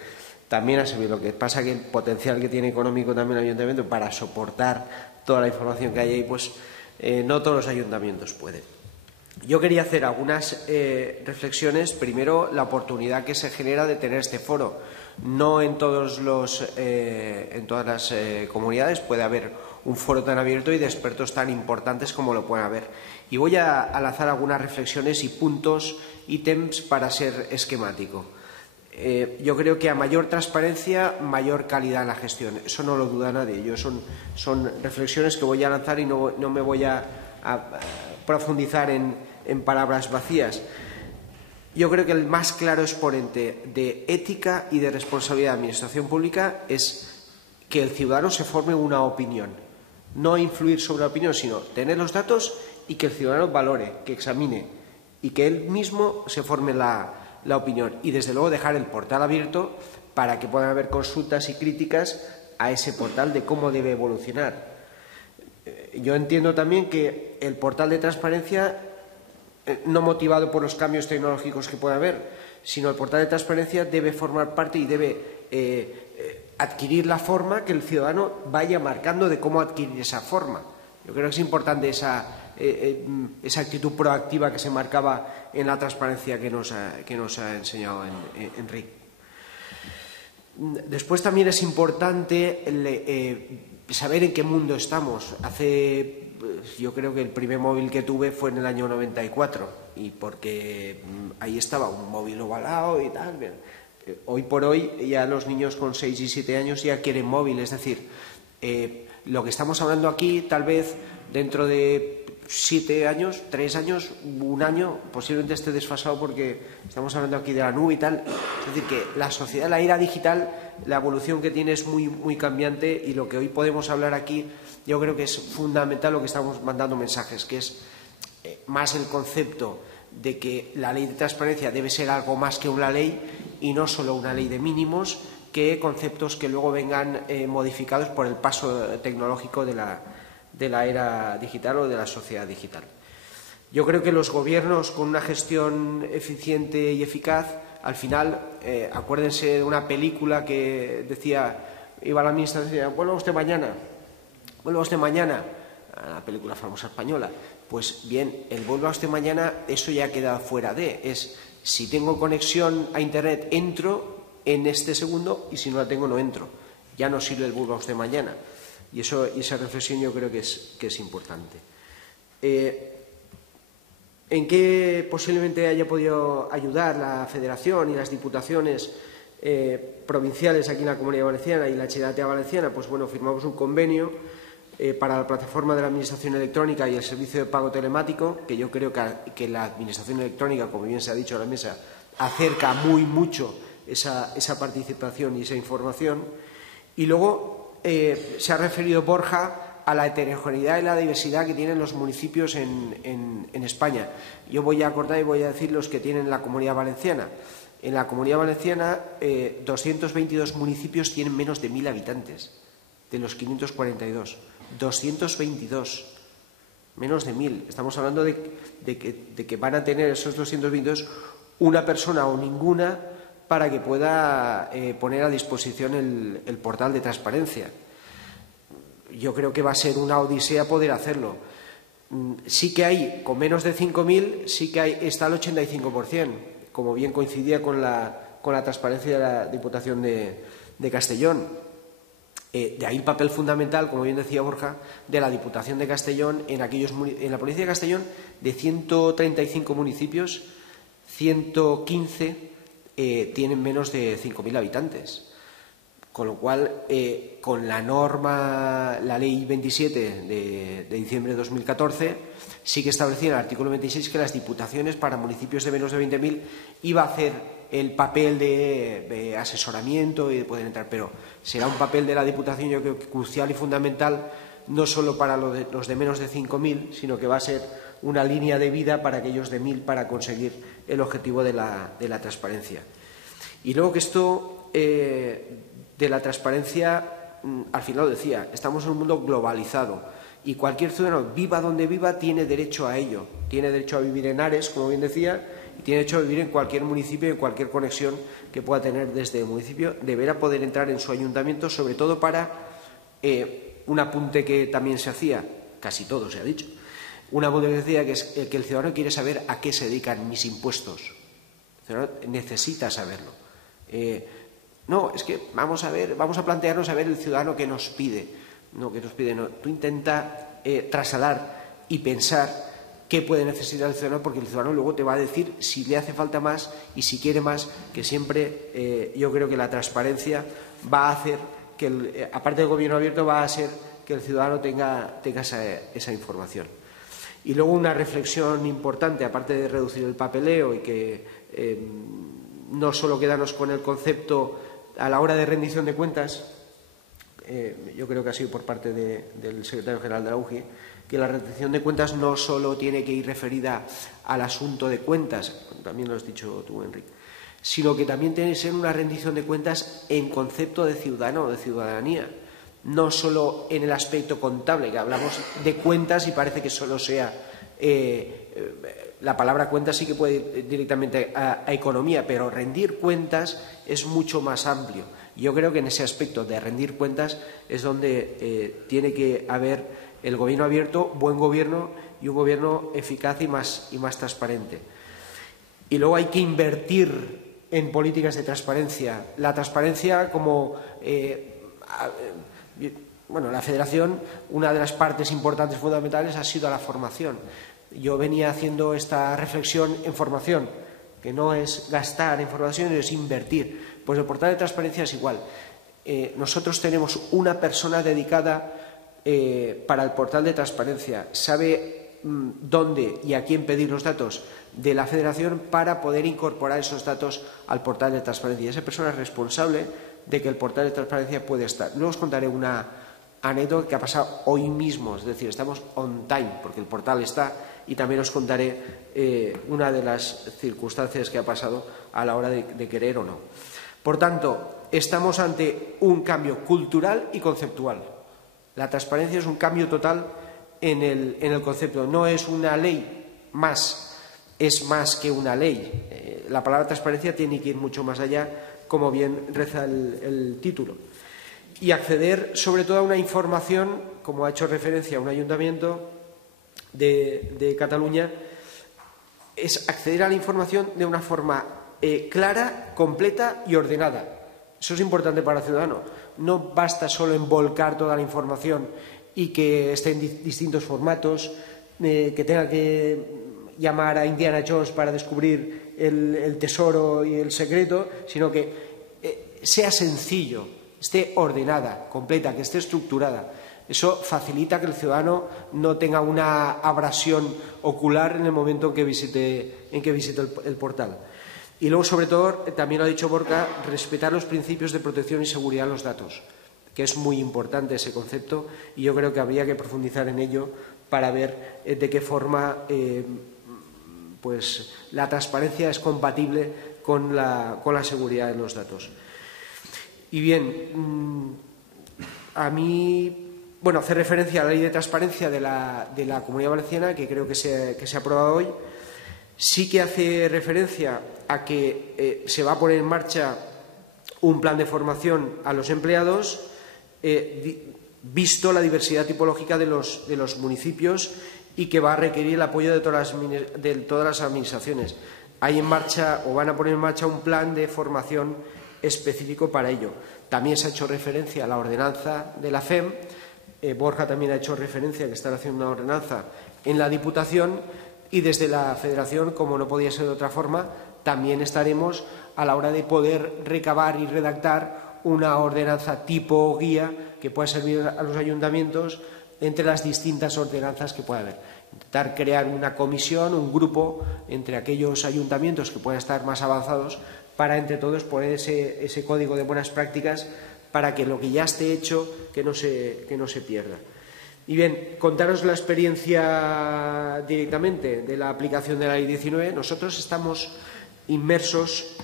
también ha servido. Lo que pasa que el potencial que tiene económico también el ayuntamiento para soportar toda la información que hay ahí, pues no todos los ayuntamientos pueden. Yo quería hacer algunas reflexiones. Primero, la oportunidad que se genera de tener este foro. No en todas las comunidades puede haber un foro tan abierto y de expertos tan importantes como lo pueden haber. Y voy a lanzar algunas reflexiones y puntos, ítems, para ser esquemático. Yo creo que a mayor transparencia, mayor calidad en la gestión. Eso no lo duda nadie. Son reflexiones que voy a lanzar y no me voy a profundizar en palabras vacías. Yo creo que el más claro exponente de ética y de responsabilidad de la administración pública es que el ciudadano se forme una opinión. No influir sobre la opinión, sino tener los datos y que el ciudadano valore, que examine y que él mismo se forme la opinión. Y, desde luego, dejar el portal abierto para que puedan haber consultas y críticas a ese portal de cómo debe evolucionar. Yo entiendo también que el portal de transparencia, no motivado por los cambios tecnológicos que pueda haber, sino el portal de transparencia debe formar parte y debe adquirir la forma que el ciudadano vaya marcando de cómo adquirir esa forma. Yo creo que es importante esa actitud proactiva que se marcaba en la transparencia que nos ha enseñado Enrique. Después también es importante saber en qué mundo estamos. Yo creo que el primer móvil que tuve fue en el año 94, y porque ahí estaba un móvil ovalado y tal. Hoy por hoy ya los niños con 6 y 7 años ya quieren móvil. Es decir, lo que estamos hablando aquí, tal vez dentro de 7 años, 3 años, un año, posiblemente esté desfasado, porque estamos hablando aquí de la nube y tal. Es decir, que la sociedad, la era digital, la evolución que tiene es muy, muy cambiante, y lo que hoy podemos hablar aquí, yo creo que es fundamental lo que estamos mandando mensajes, que es más el concepto de que la ley de transparencia debe ser algo más que una ley y no solo una ley de mínimos, que conceptos que luego vengan modificados por el paso tecnológico de la era digital o de la sociedad digital. Yo creo que los gobiernos, con una gestión eficiente y eficaz, al final, acuérdense de una película que decía, iba la ministra y decía, vuelva usted mañana, la película famosa española. Pues bien, el vuelva usted mañana, eso ya queda fuera de. Es, si tengo conexión a Internet, entro en este segundo, y si no la tengo, no entro. Ya no sirve el vuelva usted mañana. Y esa reflexión yo creo que es importante. ¿En qué posiblemente haya podido ayudar la Federación y las diputaciones provinciales aquí en la Comunidad Valenciana y la Generalitat Valenciana? Pues bueno, firmamos un convenio para la plataforma de la Administración Electrónica y el servicio de pago telemático, que yo creo que la Administración Electrónica, como bien se ha dicho en la mesa, acerca mucho esa participación y esa información. Y luego se ha referido Borja a la heterogeneidad y la diversidad que tienen los municipios en España. Yo voy a cortar y voy a decir los que tienen la Comunidad Valenciana. En la Comunidad Valenciana, 222 municipios tienen menos de 1.000 habitantes, de los 542. 222, menos de 1.000. Estamos hablando de que van a tener esos 222 una persona o ninguna para que pueda poner a disposición el portal de transparencia. Yo creo que va a ser una odisea poder hacerlo. Sí que hay, con menos de 5.000, sí que está el 85%, como bien coincidía con la transparencia de la Diputación de Castellón. De ahí el papel fundamental, como bien decía Borja, de la Diputación de Castellón en la provincia de Castellón. De 135 municipios, 115 tienen menos de 5.000 habitantes. Con lo cual, con la norma, la Ley 27 de diciembre de 2014, sí que establecía en el artículo 26 que las diputaciones para municipios de menos de 20.000 iba a hacer el papel de asesoramiento y de poder entrar, pero será un papel de la Diputación, yo creo que crucial y fundamental, no solo para los de menos de 5.000, sino que va a ser una línea de vida para aquellos de 1.000 para conseguir el objetivo de la transparencia. Y luego que esto de la transparencia, al final lo decía, estamos en un mundo globalizado y cualquier ciudadano, viva donde viva, tiene derecho a ello. Tiene derecho a vivir en Ares, como bien decía, y tiene derecho a vivir en cualquier municipio y en cualquier conexión que pueda tener desde el municipio, deberá poder entrar en su ayuntamiento, sobre todo para un apunte que también se hacía, casi todo se ha dicho, un apunte que decía que es que el ciudadano quiere saber a qué se dedican mis impuestos. El ciudadano necesita saberlo. No, es que vamos a plantearnos a ver el ciudadano qué nos pide. No, que nos pide, no. Tú intenta trasladar y pensar qué puede necesitar el ciudadano, porque el ciudadano luego te va a decir si le hace falta más y si quiere más, que siempre yo creo que la transparencia va a hacer que, aparte del gobierno abierto, va a hacer que el ciudadano tenga esa información. Y luego una reflexión importante, aparte de reducir el papeleo y que no solo quedarnos con el concepto a la hora de rendición de cuentas, yo creo que ha sido por parte del secretario general de la UGI, que la rendición de cuentas no solo tiene que ir referida al asunto de cuentas, también lo has dicho tú, Enrique, sino que también tiene que ser una rendición de cuentas en concepto de ciudadano o de ciudadanía, no solo en el aspecto contable, que hablamos de cuentas y parece que solo sea la palabra cuentas sí que puede ir directamente a economía, pero rendir cuentas es mucho más amplio. Yo creo que en ese aspecto de rendir cuentas es donde tiene que haber el gobierno abierto, buen gobierno y un gobierno eficaz y más transparente. Y luego hay que invertir en políticas de transparencia. La transparencia como la Federación, una de las partes importantes fundamentales ha sido la formación. Yo venía haciendo esta reflexión en formación, que no es gastar en formación, es invertir. Pues el portal de transparencia es igual. Nosotros tenemos una persona dedicada para el portal de transparencia. Sabe dónde y a quién pedir los datos de la Federación para poder incorporar esos datos al portal de transparencia. Y esa persona es responsable de que el portal de transparencia pueda estar. Luego os contaré una anécdota que ha pasado hoy mismo, es decir, estamos on time porque el portal está, y también os contaré una de las circunstancias que ha pasado a la hora de querer o no. Por tanto, estamos ante un cambio cultural y conceptual. La transparencia es un cambio total en el concepto. No es una ley más, es más que una ley. La palabra transparencia tiene que ir mucho más allá, como bien reza el título. Y acceder sobre todo a una información, como ha hecho referencia un ayuntamiento de Cataluña, es acceder a la información de una forma clara, completa y ordenada. Eso es importante para el ciudadano. No basta solo en volcar toda la información y que esté en distintos formatos, que tenga que llamar a Indiana Jones para descubrir el tesoro y el secreto, sino que sea sencillo, esté ordenada, completa, que esté estructurada. Eso facilita que el ciudadano no tenga una abrasión ocular en el momento en que visite el portal. Y luego, sobre todo, también lo ha dicho Borja, respetar los principios de protección y seguridad de los datos, que es muy importante ese concepto, y yo creo que habría que profundizar en ello para ver de qué forma pues la transparencia es compatible con la seguridad de los datos. Y bien, a mí, hacer referencia a la ley de transparencia de la Comunidad Valenciana, que creo que se ha aprobado hoy, sí que hace referencia a que se va a poner en marcha un plan de formación a los empleados, visto la diversidad tipológica de los municipios, y que va a requerir el apoyo de todas las administraciones. Hay en marcha, o van a poner en marcha, un plan de formación específico para ello. También se ha hecho referencia a la ordenanza de la FEM. Borja también ha hecho referencia a que están haciendo una ordenanza en la Diputación, y desde la Federación, como no podía ser de otra forma, también estaremos a la hora de poder recabar y redactar una ordenanza tipo guía que pueda servir a los ayuntamientos entre las distintas ordenanzas que pueda haber. Intentar crear una comisión, un grupo entre aquellos ayuntamientos que puedan estar más avanzados, para entre todos poner ese código de buenas prácticas para que lo que ya esté hecho que no se pierda. Y bien, contaros la experiencia directamente de la aplicación de la Ley 19. Nosotros estamos inmersos,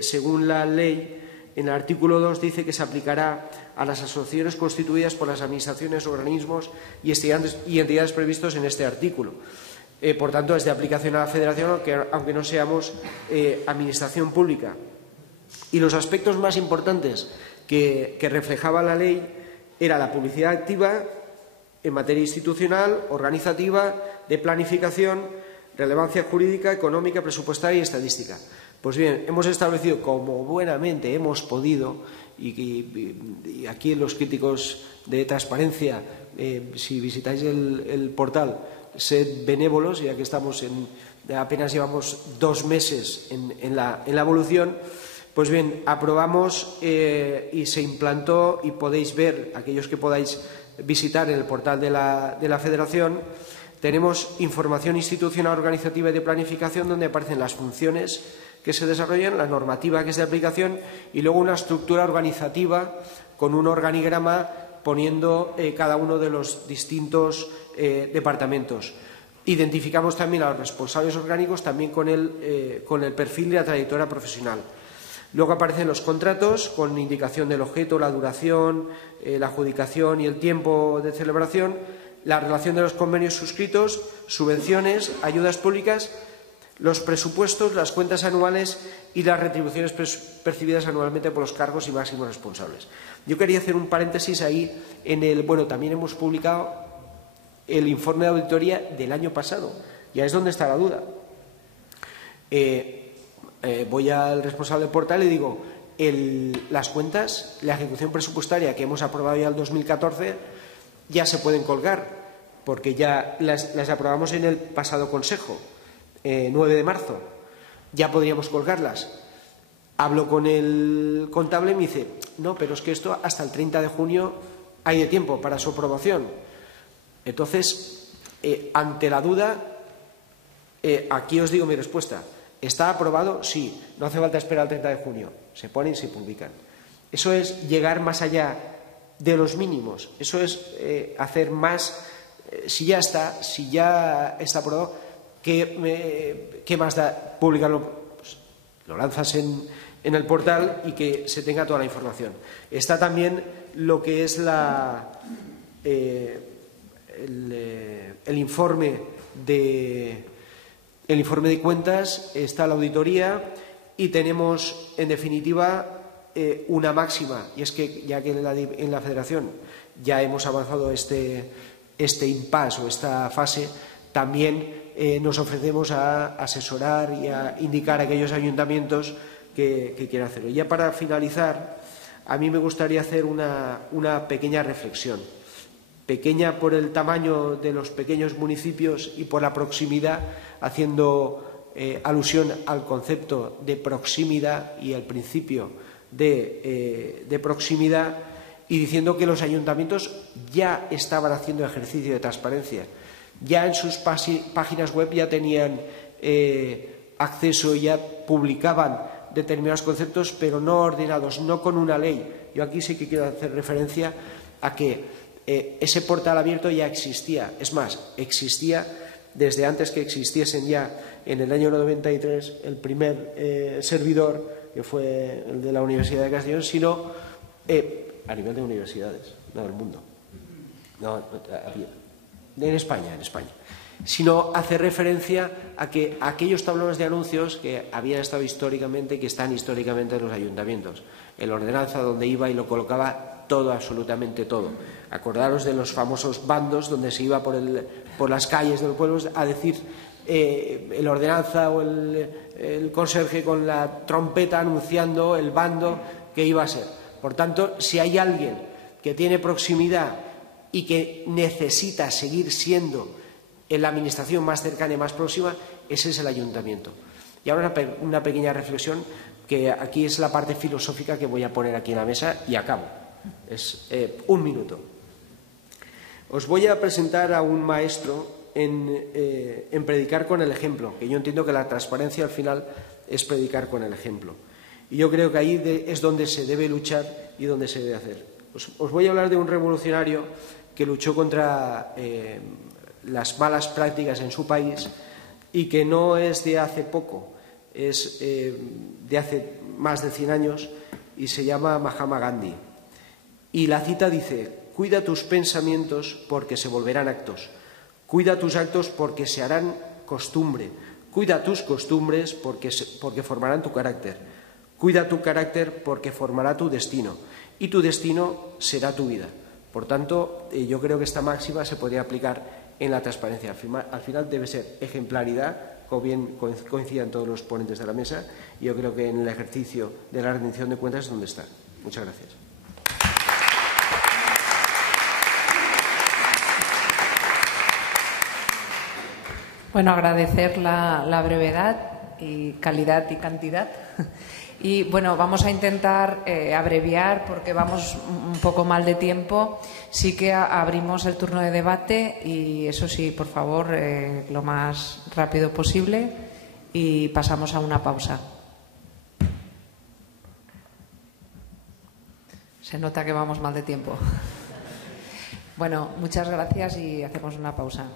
según la ley, en el artículo 2 dice que se aplicará a las asociaciones constituidas por las administraciones, organismos y entidades previstos en este artículo. Por tanto, es de aplicación a la Federación, aunque no seamos administración pública. Y los aspectos más importantes que reflejaba la ley era la publicidad activa en materia institucional, organizativa, de planificación, relevancia jurídica, económica, presupuestaria y estadística. Pues bien, hemos establecido, como buenamente hemos podido, y aquí los críticos de transparencia, si visitáis el portal, sed benévolos, ya que estamos apenas llevamos 2 meses en la evolución. Pues bien, aprobamos y se implantó, y podéis ver, aquellos que podáis visitar el portal de la Federación, tenemos información institucional, organizativa y de planificación, donde aparecen las funciones que se desarrollan, la normativa que es de aplicación y luego una estructura organizativa con un organigrama poniendo cada uno de los distintos departamentos. Identificamos también a los responsables orgánicos también con el perfil de la trayectoria profesional. Luego aparecen los contratos con indicación del objeto, la duración, la adjudicación y el tiempo de celebración, la relación de los convenios suscritos, subvenciones, ayudas públicas, los presupuestos, las cuentas anuales y las retribuciones percibidas anualmente por los cargos y máximos responsables. Yo quería hacer un paréntesis ahí también hemos publicado el informe de auditoría del año pasado. Ya es donde está la duda. Voy al responsable del portal y digo, las cuentas, la ejecución presupuestaria que hemos aprobado ya en el 2014, ya se pueden colgar, porque ya las aprobamos en el pasado Consejo, 9 de marzo. Ya podríamos colgarlas. Hablo con el contable y me dice, no, pero es que esto hasta el 30 de junio hay de tiempo para su aprobación. Entonces, ante la duda, aquí os digo mi respuesta. ¿Está aprobado? Sí. No hace falta esperar al 30 de junio. Se ponen y se publican. Eso es llegar más allá de los mínimos. Eso es hacer más. Si ya está aprobado, ¿qué más da publicarlo? Pues lo lanzas en el portal y que se tenga toda la información. Está también lo que es el informe de cuentas, está la auditoría y tenemos, en definitiva, una máxima, y es que ya que en la Federación ya hemos avanzado este impasse o esta fase, también nos ofrecemos a asesorar y a indicar a aquellos ayuntamientos que quieran hacerlo. Y ya para finalizar, a mí me gustaría hacer una pequeña reflexión. Pequeña por el tamaño de los pequeños municipios y por la proximidad, haciendo alusión al concepto de proximidad y al principio de proximidad, y diciendo que los ayuntamientos ya estaban haciendo ejercicio de transparencia. Ya en sus páginas web ya tenían acceso, ya publicaban determinados conceptos, pero no ordenados, no con una ley. Yo aquí sí que quiero hacer referencia a que ese portal abierto ya existía. Es más, existía desde antes que existiesen ya en el año 93 el primer servidor, que fue el de la Universidad de Castellón, sino a nivel de universidades, no del mundo. En España, sino hace referencia a que aquellos tablones de anuncios que habían estado históricamente, que están históricamente en los ayuntamientos, en la ordenanza donde iba y lo colocaba todo, absolutamente todo. Acordaros de los famosos bandos donde se iba por las calles de los pueblos a decir la ordenanza o el conserje con la trompeta anunciando el bando que iba a ser. Por tanto, si hay alguien que tiene proximidad y que necesita seguir siendo en la administración más cercana y más próxima, ese es el ayuntamiento. Y ahora una pequeña reflexión, que aquí es la parte filosófica que voy a poner aquí en la mesa y acabo. Es 1 minuto. Os voy a presentar a un maestro en predicar con el ejemplo, que yo entiendo que la transparencia al final es predicar con el ejemplo. Y yo creo que ahí es donde se debe luchar y donde se debe hacer. Os voy a hablar de un revolucionario que luchó contra las malas prácticas en su país y que no es de hace poco, es de hace más de 100 años y se llama Mahatma Gandhi. Y la cita dice: cuida tus pensamientos porque se volverán actos, cuida tus actos porque se harán costumbre. Cuida tus costumbres porque formarán tu carácter. Cuida tu carácter porque formará tu destino. Y tu destino será tu vida. Por tanto, yo creo que esta máxima se podría aplicar en la transparencia. Al final debe ser ejemplaridad, como bien coincidan todos los ponentes de la mesa, y yo creo que en el ejercicio de la rendición de cuentas es donde está. Muchas gracias. Bueno, agradecer la brevedad y calidad y cantidad. Y bueno, vamos a intentar abreviar porque vamos un poco mal de tiempo. Sí que abrimos el turno de debate y eso sí, por favor, lo más rápido posible y pasamos a una pausa. Se nota que vamos mal de tiempo. Bueno, muchas gracias y hacemos una pausa.